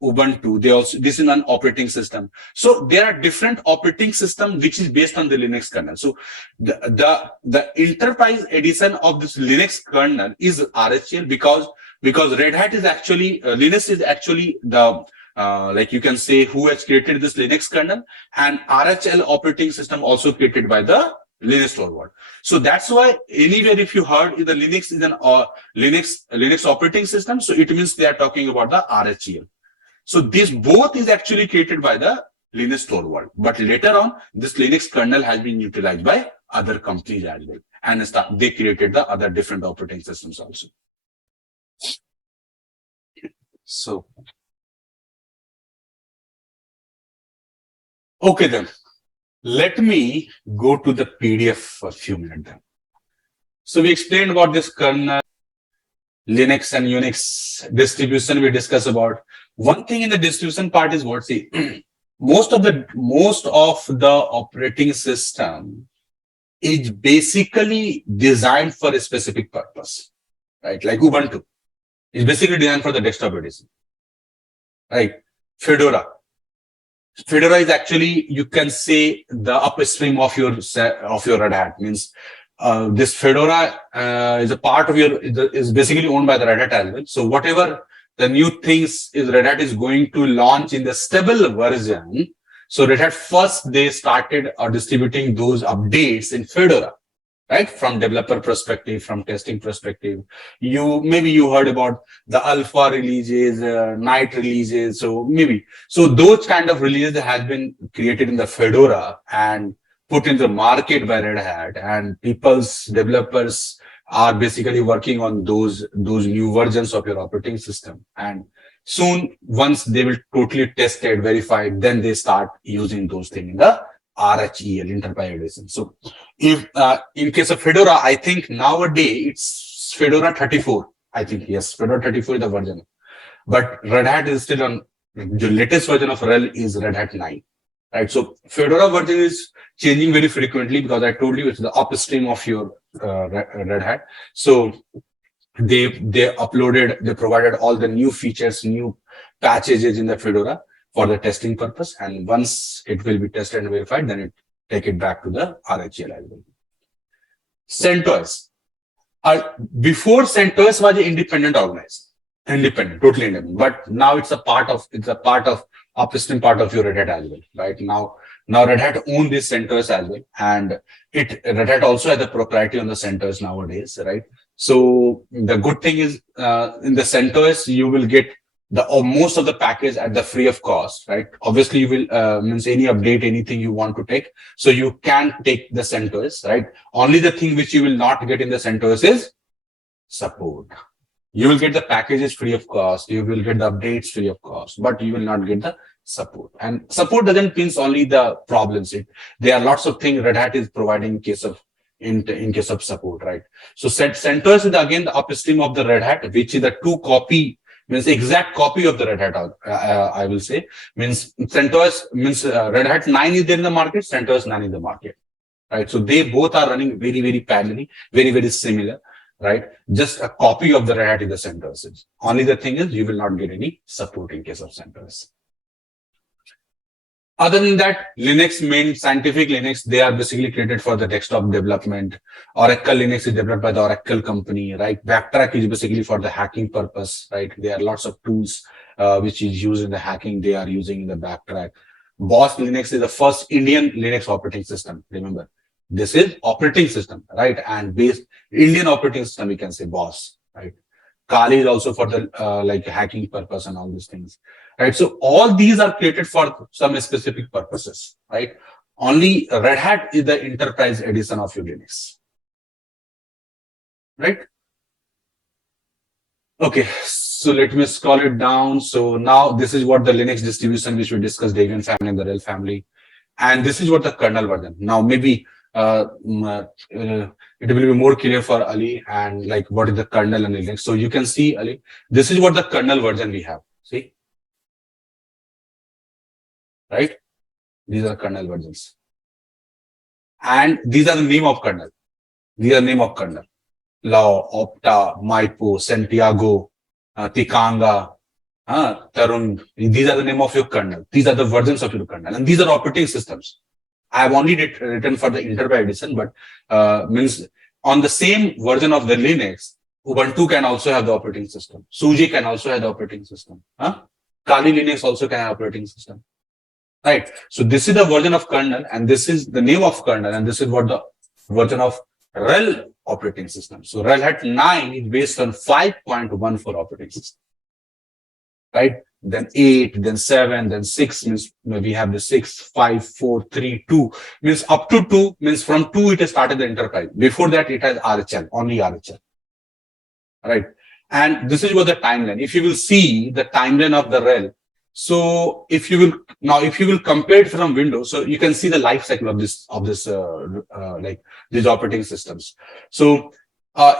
This is an operating system. So there are different operating systems which is based on the Linux kernel. So the enterprise edition of this Linux kernel is rhel because Red Hat is actually Linux is actually the like you can say who has created this Linux kernel, and rhel operating system also created by the Linux Store World. So that's why anywhere if you heard the Linux is an Linux operating system, so it means they are talking about the rhel. So this both is actually created by the Linux Store World, but later on this Linux kernel has been utilized by other companies as well, and they created the other different operating systems also. So, okay then, let me go to the PDF for a few minutes then. So we explained about this kernel, Linux and Unix distribution we discussed about. One thing in the distribution part is what, see, most of the operating system is basically designed for a specific purpose, right? Like Ubuntu is basically designed for the desktop edition, right? Fedora is actually, you can say, the upstream of your Red Hat. Means this Fedora is a part of is basically owned by the Red Hat as well. So whatever the new things is Red Hat is going to launch in the stable version. So Red Hat first, they started distributing those updates in Fedora, right? From developer perspective, from testing perspective. Maybe you heard about the alpha releases, night releases. So those kind of releases has been created in the Fedora and put in the market by Red Hat, and people's developers are basically working on those new versions of your operating system. And soon, once they will totally tested, verified, then they start using those things in the rhel, Enterprise Edition. So if in case of Fedora, I think nowadays it's Fedora 34. I think, yes, Fedora 34 is the version. But Red Hat is still on, the latest version of rhel is Red Hat 9. Right. So Fedora version is changing very frequently because I told you it's the upstream of your Red Hat. So they provided all the new features, new patches in the Fedora for the testing purpose. And once it will be tested and verified, then it take it back to the rhel as well. CentOS. Before CentOS was an independent organization, totally independent. But now it's a part of upstream part of your Red Hat as well, right? Now Red Hat own this CentOS as well, and Red Hat also has the proprietary on the CentOS nowadays, right? So the good thing is in the CentOS you will get most of the package at the free of cost, right? Obviously you will means any update, anything you want to take, so you can take the CentOS, right? Only the thing which you will not get in the CentOS is support. You will get the packages free of cost. You will get the updates free of cost, but you will not get the support. And support doesn't mean only the problems. There are lots of things Red Hat is providing in case of support, right? So CentOS is again the upstream of the Red Hat, which is the exact copy of the Red Hat. I will say means CentOS means Red Hat 9 is there in the market. CentOS 9 in the market, right? So they both are running very, very parallelly, very, very similar. Right? Just a copy of the Red Hat in the CentOS. Only the thing is you will not get any support in case of CentOS. Other than that, scientific Linux, they are basically created for the desktop development. Oracle Linux is developed by the Oracle company, right? Backtrack is basically for the hacking purpose, right? There are lots of tools which is used in the hacking. They are using in the Backtrack. Boss Linux is the first Indian Linux operating system. Remember, this is operating system, right? And based Indian operating system, we can say Boss, right? Kali is also for the like hacking purpose and all these things, right? So all these are created for some specific purposes, right? Only Red Hat is the enterprise edition of your Linux, right? Okay, so let me scroll it down. So now this is what the Linux distribution which we discussed, Debian family and the rhel family, and this is what the kernel version. Now maybe it will be more clear for Ali and like what is the kernel and Linux. So you can see, Ali, this is what the kernel version we have. See, right? These are kernel versions, and these are the name of kernel. These are name of kernel: Lao, Opta, Maipo, Santiago, Tikanga, Tarun. These are the name of your kernel. These are the versions of your kernel, and these are operating systems. I have only written for the enterprise edition, but means on the same version of the Linux, Ubuntu can also have the operating system. SUSE can also have the operating system. Kali Linux also can have operating system. Right. So this is the version of kernel, and this is the name of kernel, and this is what the version of rhel operating system. So Red Hat 9 is based on 5.14 operating system. Right. Then 8, then 7, then 6 means we have the 6, 5, 4, 3, 2 means up to 2 means from 2 it has started the enterprise. Before that it has rhel, only rhel. Right. And this is what the timeline. If you will see the timeline of the rhel, so if you will compare it from Windows, so you can see the life cycle of this like these operating systems. So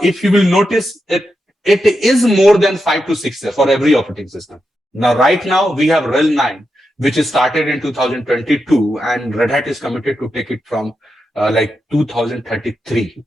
if you will notice it is more than 5 to 6 years for every operating system. Now, right now we have rhel 9, which is started in 2022, and Red Hat is committed to take it from like 2033.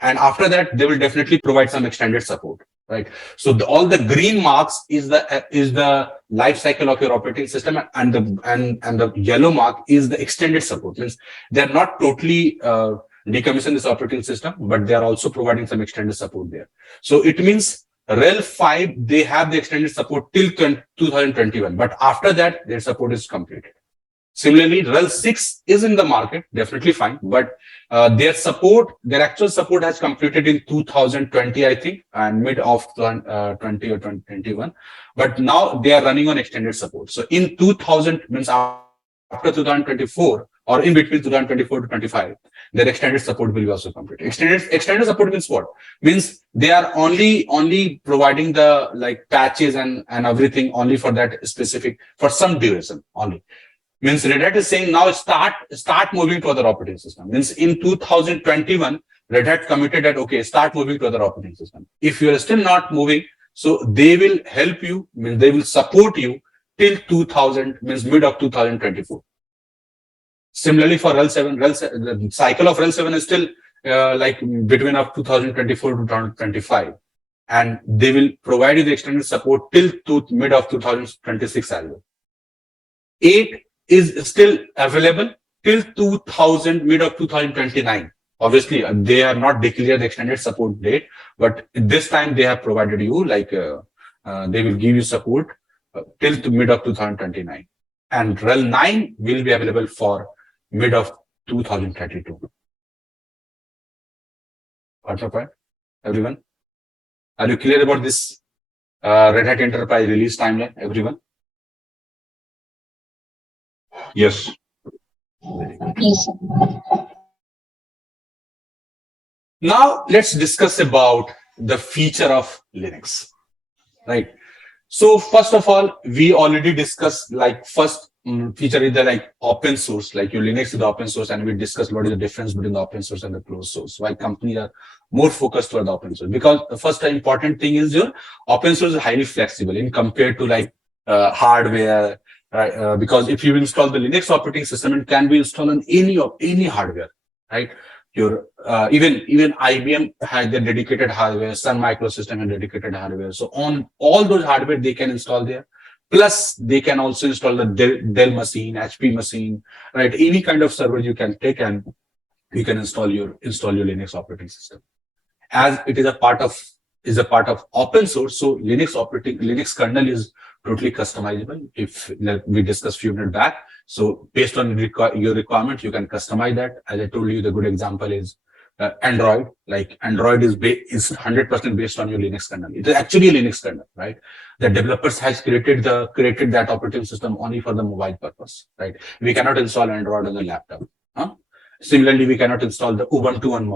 And after that, they will definitely provide some extended support, right? So all the green marks is the life cycle of your operating system, and the yellow mark is the extended support. Means they're not totally decommission this operating system, but they are also providing some extended support there. So it means rhel 5, they have the extended support till 2021, but after that, their support is completed. Similarly, rhel 6 is in the market, definitely fine, but their actual support has completed in 2020, I think, and mid of 20 or 2021. But now they are running on extended support. So in 2000, means after 2024, or in between 2024 to 25, their extended support will be also completed. Extended support means what? Means they are only providing the like patches and everything only for that specific, for some duration only. Means Red Hat is saying now start moving to other operating system. Means in 2021, Red Hat committed that, okay, start moving to other operating system. If you are still not moving, so they will help you, means they will support you till 2000, means mid of 2024. Similarly for rhel 7, the cycle of rhel 7 is still like between of 2024 to 2025. And they will provide you the extended support till mid of 2026 as well. 8 is still available till mid of 2029. Obviously, they are not declared the extended support date, but this time they have provided you like they will give you support till mid of 2029. And rhel 9 will be available for mid of 2032. What's your point, everyone? Are you clear about this Red Hat Enterprise release timeline, everyone? Yes. Yes, sir. Now let's discuss about the feature of Linux, right? So first of all, we already discussed like first feature is the like open source, like your Linux is the open source, and we discussed what is the difference between the open source and the closed source. Why companies are more focused toward the open source? Because the first important thing is your open source is highly flexible in compared to like hardware. Right, because if you install the Linux operating system, it can be installed on any hardware, right? Your even IBM has their dedicated hardware, Sun Microsystem has dedicated hardware. So on all those hardware they can install there. Plus they can also install the Dell machine, HP machine, right? Any kind of server you can take and you can install your Linux operating system. As it is a part of open source, so Linux kernel is totally customizable. If we discussed a few minutes back, so based on your requirement, you can customize that. As I told you, the good example is Android. Like Android is 100% based on your Linux kernel. It is actually a Linux kernel, right? The developers has created that operating system only for the mobile purpose, right? We cannot install Android on the laptop. Similarly, we cannot install the Ubuntu on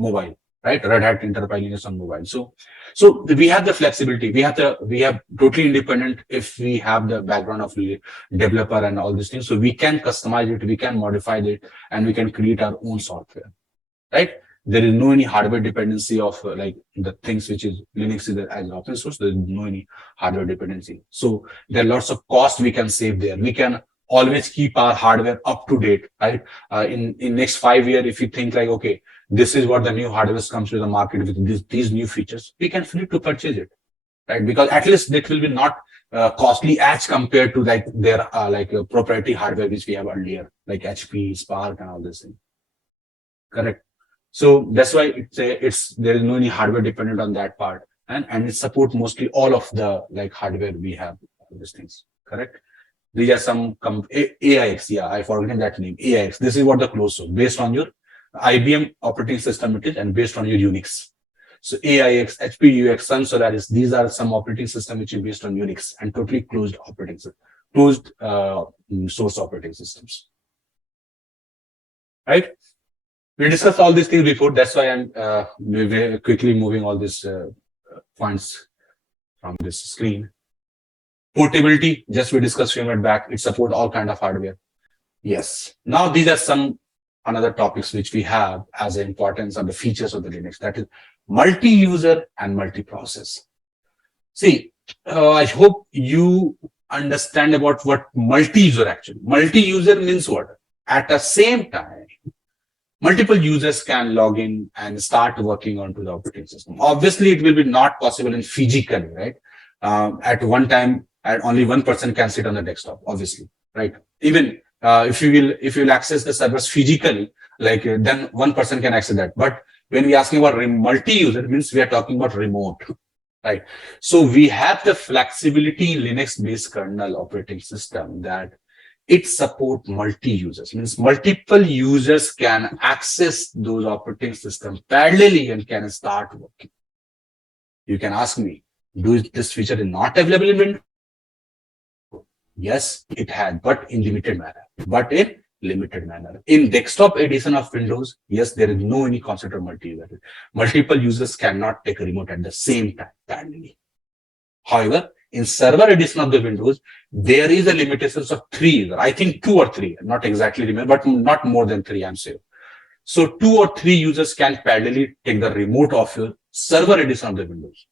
mobile. Right, Red Hat Enterprise Linux on mobile. So we have the flexibility. We have totally independent if we have the background of developer and all these things. So we can customize it, we can modify it, and we can create our own software. Right? There is no any hardware dependency of like the things which is Linux is as open source. There is no any hardware dependency. So there are lots of cost we can save there. We can always keep our hardware up to date. Right? In next 5 years, if you think like okay, this is what the new hardware comes to the market with these new features, we can free to purchase it, right? Because at least it will be not costly as compared to like their proprietary hardware which we have earlier, like HP, Spark, and all this thing. Correct. So that's why there is no any hardware dependent on that part, and it supports mostly all of the like hardware we have these things. Correct. These are some AIX. Yeah, I forgot that name. AIX. This is what the closed source based on your IBM operating system it is, and based on your Unix. So AIX, HP UX, Sun Solaris, these are some operating system which is based on Unix and totally closed source operating systems. Right? We discussed all these things before. That's why I'm very quickly moving all these points from this screen. Portability, just we discussed a few minutes back. It supports all kind of hardware. Yes. Now these are some another topics which we have as an importance of the features of the Linux, that is multi-user and multi-process. See, I hope you understand about what multi-user actually. Multi-user means what? At the same time, multiple users can log in and start working onto the operating system. Obviously, it will be not possible in physically, right? At one time, only one person can sit on the desktop, obviously, right? Even if you will access the servers physically, like then one person can access that. But When we are asking about multi-user, it means we are talking about remote, right? So we have the flexibility in Linux-based kernel operating system that it support multi-users, means multiple users can access those operating systems parallelly and can start working. You can ask me, this feature is not available in Windows? Yes, it had, but in limited manner. In desktop edition of Windows, yes, there is no any concept of multi-user. Multiple users cannot take a remote at the same time parallelly. However, in server edition of the Windows, there is a limitations of 3 users. I think 2 or 3, not exactly remember, but not more than 3, I'm sure. So 2 or 3 users can parallelly take the remote of your server edition of the Windows.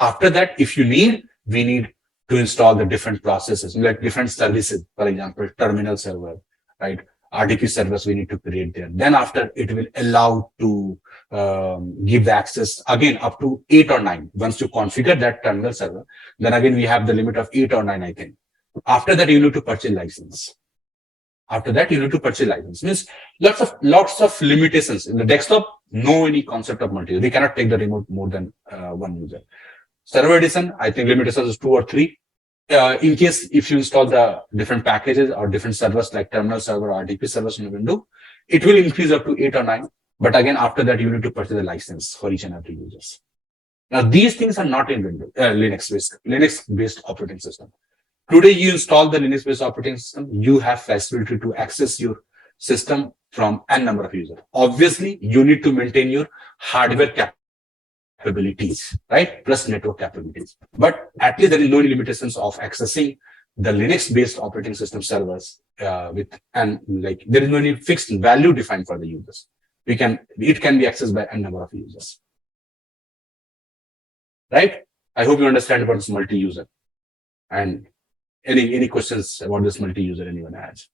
After that, if you need, we need to install the different processes, like different services, for example, terminal server, right? RDP servers we need to create there. Then after, it will allow to give the access again up to 8 or 9. Once you configure that terminal server, then again we have the limit of 8 or 9, I think. After that, you need to purchase license. Means lots of limitations. In the desktop, no any concept of multi. We cannot take the remote more than 1 user. Server edition, I think limitations is 2 or 3. In case if you install the different packages or different servers like terminal server or RDP servers in the window, it will increase up to 8 or 9. But again, after that, you need to purchase a license for each and every users. Now, these things are not in Windows, Linux-based operating system. Today, you install the Linux-based operating system, you have facility to access your system from n number of users. Obviously, you need to maintain your hardware capabilities, right? Plus network capabilities. But at least there is no limitations of accessing the Linux-based operating system servers there is no any fixed value defined for the users. It can be accessed by n number of users. Right? I hope you understand about this multi-user. And any questions about this multi-user anyone has?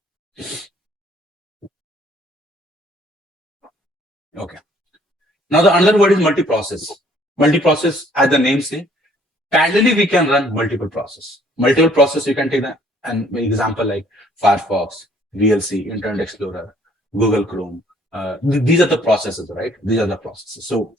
Okay. Now the another word is multiprocess. Multiprocess, as the name say, parallelly we can run multiple process. Multiple process, you can take an example like Firefox, VLC, Internet Explorer, Google Chrome. These are the processes, right? These are the processes. So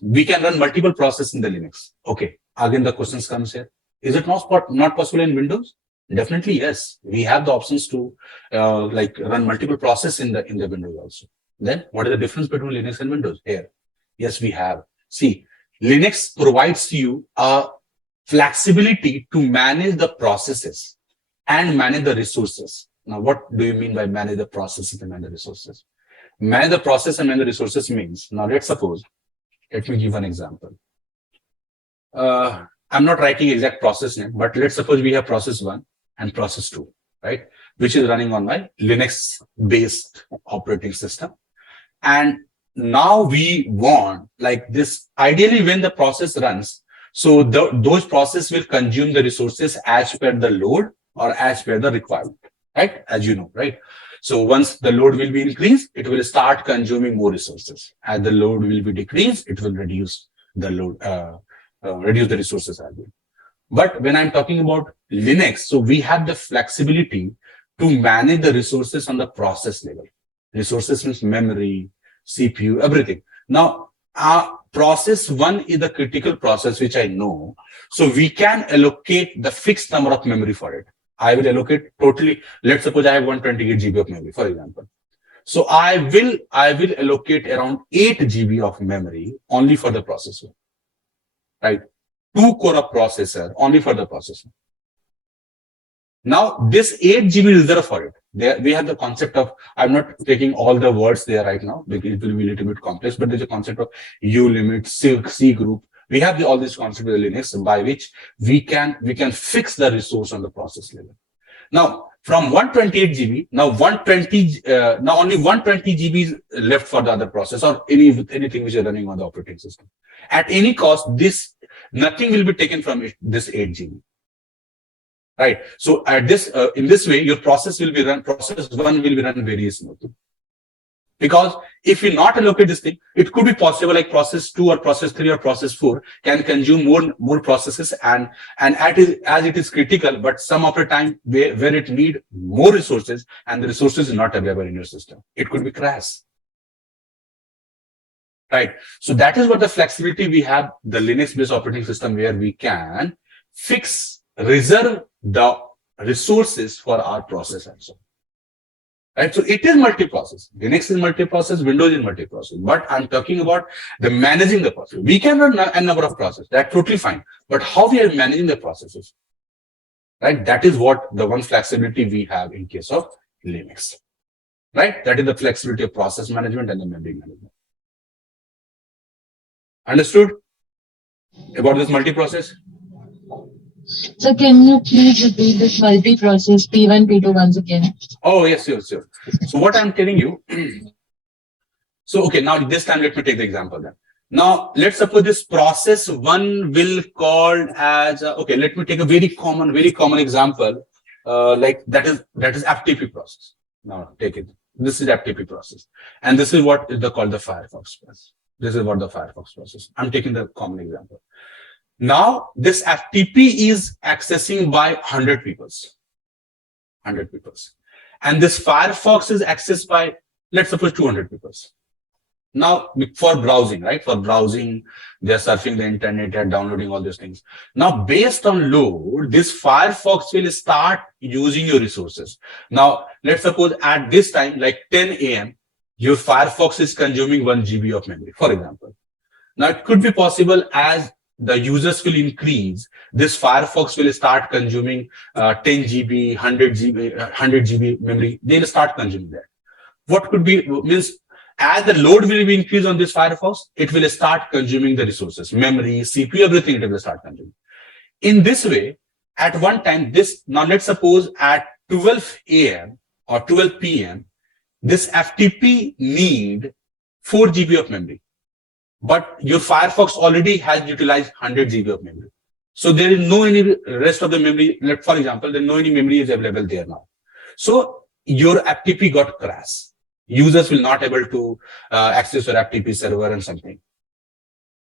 we can run multiple processes in the Linux. Okay. Again, the questions comes here. Is it not possible in Windows? Definitely yes. We have the options to run multiple processes in the Windows also. Then what is the difference between Linux and Windows? Here, yes, we have. See, Linux provides you a flexibility to manage the processes and manage the resources. Now, what do you mean by manage the processes and manage the resources? Manage the process and manage the resources means, now let me give an example. I'm not writing exact process name, but let's suppose we have process 1 and process 2, right? Which is running on my Linux-based operating system. And now we want like this, ideally when the process runs, so those processes will consume the resources as per the load or as per the requirement, right? As you know, right? So once the load will be increased, it will start consuming more resources. As the load will be decreased, it will reduce the load, reduce the resources as well. But when I'm talking about Linux, so we have the flexibility to manage the resources on the process level. Resources means memory, CPU, everything. Now, process 1 is the critical process, which I know. So we can allocate the fixed number of memory for it. I will allocate totally, let's suppose I have 128 GB of memory, for example. So I will allocate around 8 GB of memory only for the processor, right? 2 core of processor only for the processor. Now, this 8 GB is reserved for it. We have the concept of, I'm not taking all the words there right now because it will be a little bit complex, but there's a concept of U limit, C group. We have all these concepts with Linux by which we can fix the resource on the process level. Now, from 128 GB, now only 120 GB is left for the other process or anything which is running on the operating system. At any cost, nothing will be taken from this 8 GB. Right. So at in this way, your process 1 will be run very smoothly. Because if you not allocate this thing, it could be possible like process 2 or process 3 or process 4 can consume more processes and as it is critical, but some of the time where it need more resources and the resources is not available in your system. It could be crash. right? So that is what the flexibility we have, the Linux-based operating system, where we can reserve the resources for our process and so on. Right? So it is multiprocess. Linux is multiprocess, Windows is multiprocess. But I'm talking about the managing the process. We can run a number of processes. That's totally fine. But how we are managing the processes, right? That is what the one flexibility we have in case of Linux, right? That is the flexibility of process management and the memory management. Understood about this multiprocess? So can you please repeat this multi-process P1, P2 once again? Oh, yes, sure. So what I'm telling you, so, okay, now this time let me take the example then. Now, let's suppose this process one will called as, okay, let me take a very common example, like that is FTP process. Now take it. This is FTP process. And this is what is called the Firefox process. This is what the Firefox process. I'm taking the common example. Now, this FTP is accessing by 100 people. And this Firefox is accessed by, let's suppose, 200 people. Now, for browsing, right? For browsing, they're surfing the internet and downloading all these things. Now, based on load, this Firefox will start using your resources. Now, let's suppose at this time, like 10 a.m., your Firefox is consuming 1 GB of memory, for example. Now, it could be possible as the users will increase, this Firefox will start consuming 10 GB, 100 GB memory. They'll start consuming that. What could be, means as the load will be increased on this Firefox, it will start consuming the resources, memory, CPU, everything it will start consuming. In this way, at one time, now let's suppose at 12 a.m. or 12 p.m., this FTP need 4 GB of memory. But your Firefox already has utilized 100 GB of memory. So there is no any rest of the memory. For example, there no any memory is available there now. So your FTP got crashed. Users will not able to access your FTP server and something.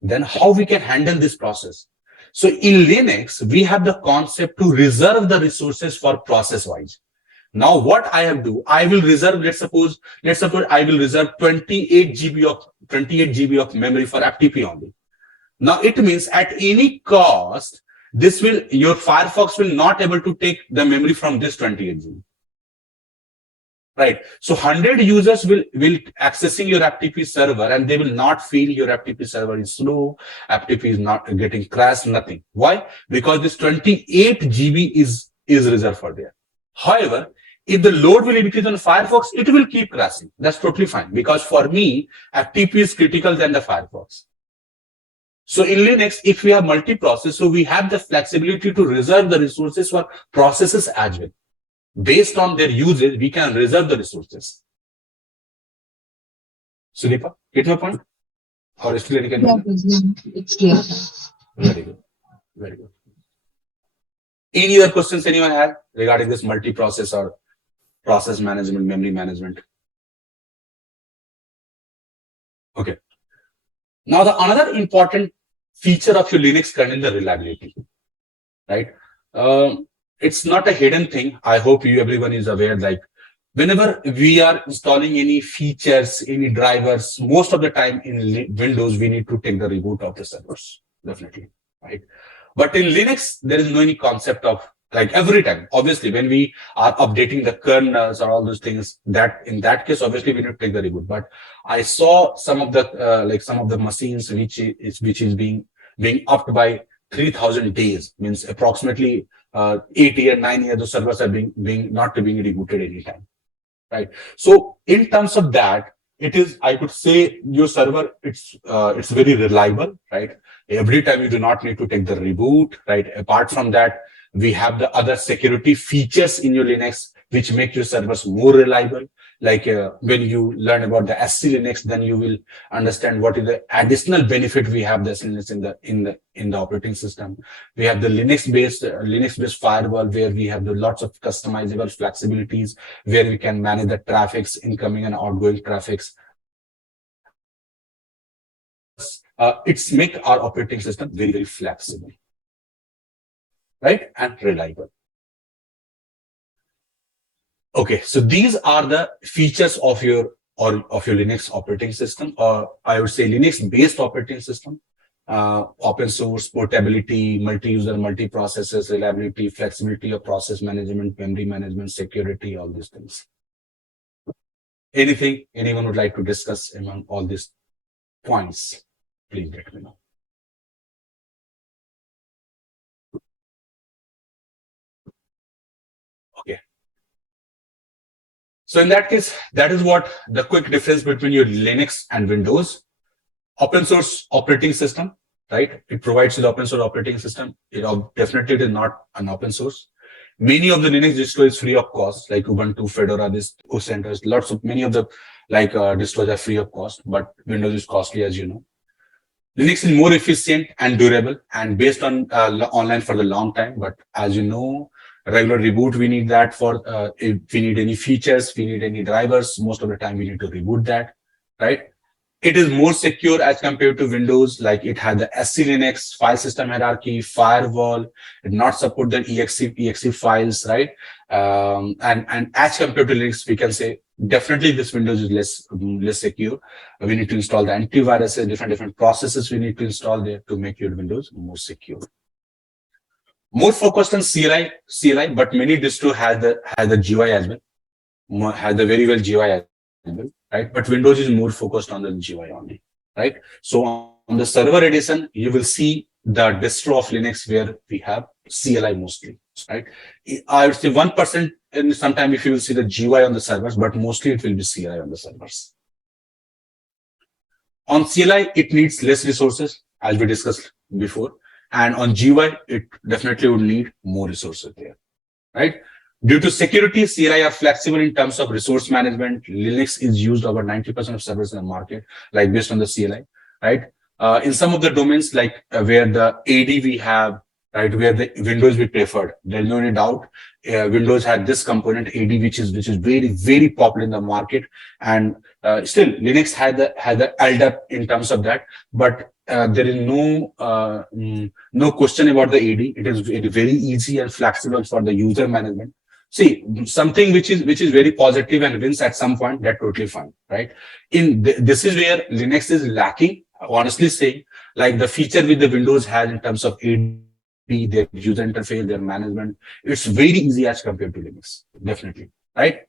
Then how we can handle this process? So in Linux, we have the concept to reserve the resources for process wise. Now what I will reserve, let's suppose I will reserve 28 GB of memory for FTP only. Now it means at any cost, your Firefox will not able to take the memory from this 28 GB. Right. So 100 users will accessing your FTP server and they will not feel your FTP server is slow, FTP is not getting crashed, nothing. Why? Because this 28 GB is reserved for there. However, if the load will increase on Firefox, it will keep crashing. That's totally fine. Because for me, FTP is critical than the Firefox. So in Linux, if we have multi-process, so we have the flexibility to reserve the resources for processes as well. Based on their usage, we can reserve the resources. Sudeepa, get my point? Or still any kind of? It's clear. Very good. Very good. Any other questions anyone had regarding this multi-process or process management, memory management? Okay. Now, another important feature of your Linux kernel is the reliability, right? It's not a hidden thing. I hope everyone is aware, like whenever we are installing any features, any drivers, most of the time in Windows, we need to take the reboot of the servers, definitely, right? But in Linux, there is no any concept of like every time. Obviously, when we are updating the kernels or all those things, that in that case, obviously we need to take the reboot. But I saw some of the machines which is being upped by 3,000 days, means approximately 8 years, 9 years, the servers are not being rebooted anytime, right? So in terms of that, it is, I could say your server, it's very reliable, right? Every time you do not need to take the reboot, right? Apart from that, we have the other security features in your Linux, which make your servers more reliable. Like when you learn about the SC Linux, then you will understand what is the additional benefit we have this Linux in the operating system. We have the Linux-based firewall, where we have the lots of customizable flexibilities, where we can manage the traffics, incoming and outgoing traffics. It's make our operating system very, very flexible, right? And reliable. Okay, so these are the features of your or of your Linux operating system, or I would say Linux-based operating system, open source, portability, multi-user, multi-processes, reliability, flexibility of process management, memory management, security, all these things. Anything anyone would like to discuss among all these points, please let me know. Okay. So in that case, that is what the quick difference between your Linux and Windows. Open source operating system, right? It provides you the open source operating system. It definitely is not an open source. Many of the Linux distros is free of cost, like Ubuntu, Fedora, this centers, many of the distros are free of cost, but Windows is costly, as you know. Linux is more efficient and durable and based on online for the long time. But as you know, regular reboot, we need that for if we need any features, we need any drivers, most of the time we need to reboot that, right? It is more secure as compared to Windows, like it has the SC Linux, file system hierarchy, firewall, it not support the exe files, right? And as compared to Linux, we can say definitely this Windows is less secure. We need to install the antiviruses, different processes we need to install there to make your Windows more secure. More focused on CLI, but many distro has the GUI as well, has the very well GUI as well, right? But Windows is more focused on the GUI only, right? So on the server edition, you will see the distro of Linux where we have CLI mostly, right? I would say 1% and sometime if you will see the GUI on the servers, but mostly it will be CLI on the servers. On CLI, it needs less resources, as we discussed before. And on GUI, it definitely would need more resources there, right? Due to security, CLI are flexible in terms of resource management. Linux is used over 90% of servers in the market, like based on the CLI, right? In some of the domains, like where the AD we have, right, where the Windows we preferred, there's no any doubt. Windows had this component AD, which is very popular in the market, and still Linux had the elder in terms of that, but there is no question about the AD. It is very easy and flexible for the user management. See, something which is very positive and wins at some point, that's totally fine, right? This is where Linux is lacking, honestly saying, like the feature with the Windows has in terms of AD, their user interface, their management, it's very easy as compared to Linux, definitely, right?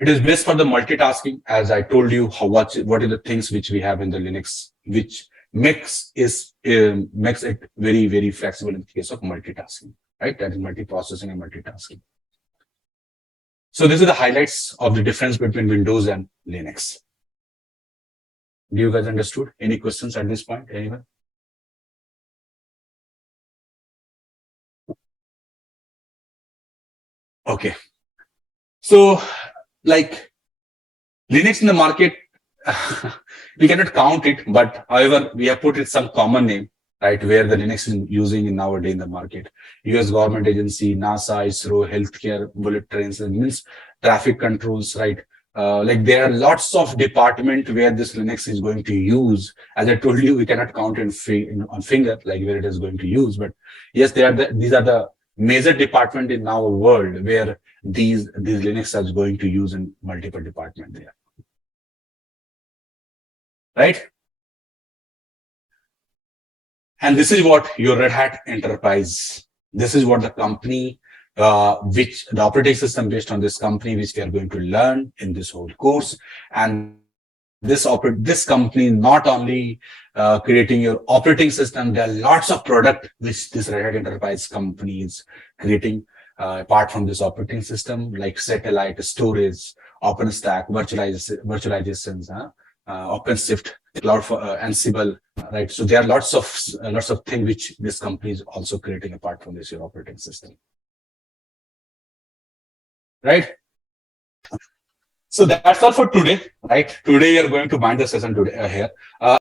It is best for the multitasking, as I told you, what are the things which we have in the Linux, which makes it very flexible in the case of multitasking, right? That is multiprocessing and multitasking. So these are the highlights of the difference between Windows and Linux. Do you guys understood? Any questions at this point? Anyone? Okay. So, like Linux in the market, we cannot count it, but however, we have put it some common name, right? Where the Linux is using nowadays in the market. US government agency, NASA, ISRO, healthcare, bullet trains, and means traffic controls, right? Like there are lots of department where this Linux is going to use. As I told you, we cannot count on finger like where it is going to use. But yes, these are the major department in our world where these Linux are going to use in multiple department there. Right? And this is what your Red Hat Enterprise, this is what the company, which the operating system based on this company, which we are going to learn in this whole course. And this company not only creating your operating system, there are lots of product which this Red Hat Enterprise company is creating apart from this operating system, like satellite storage, OpenStack, virtualizations, OpenShift, Cloud for Ansible, right? So there are lots of things which this company is also creating apart from this your operating system, right? So that's all for today, right? Today we are going to bind the session today here.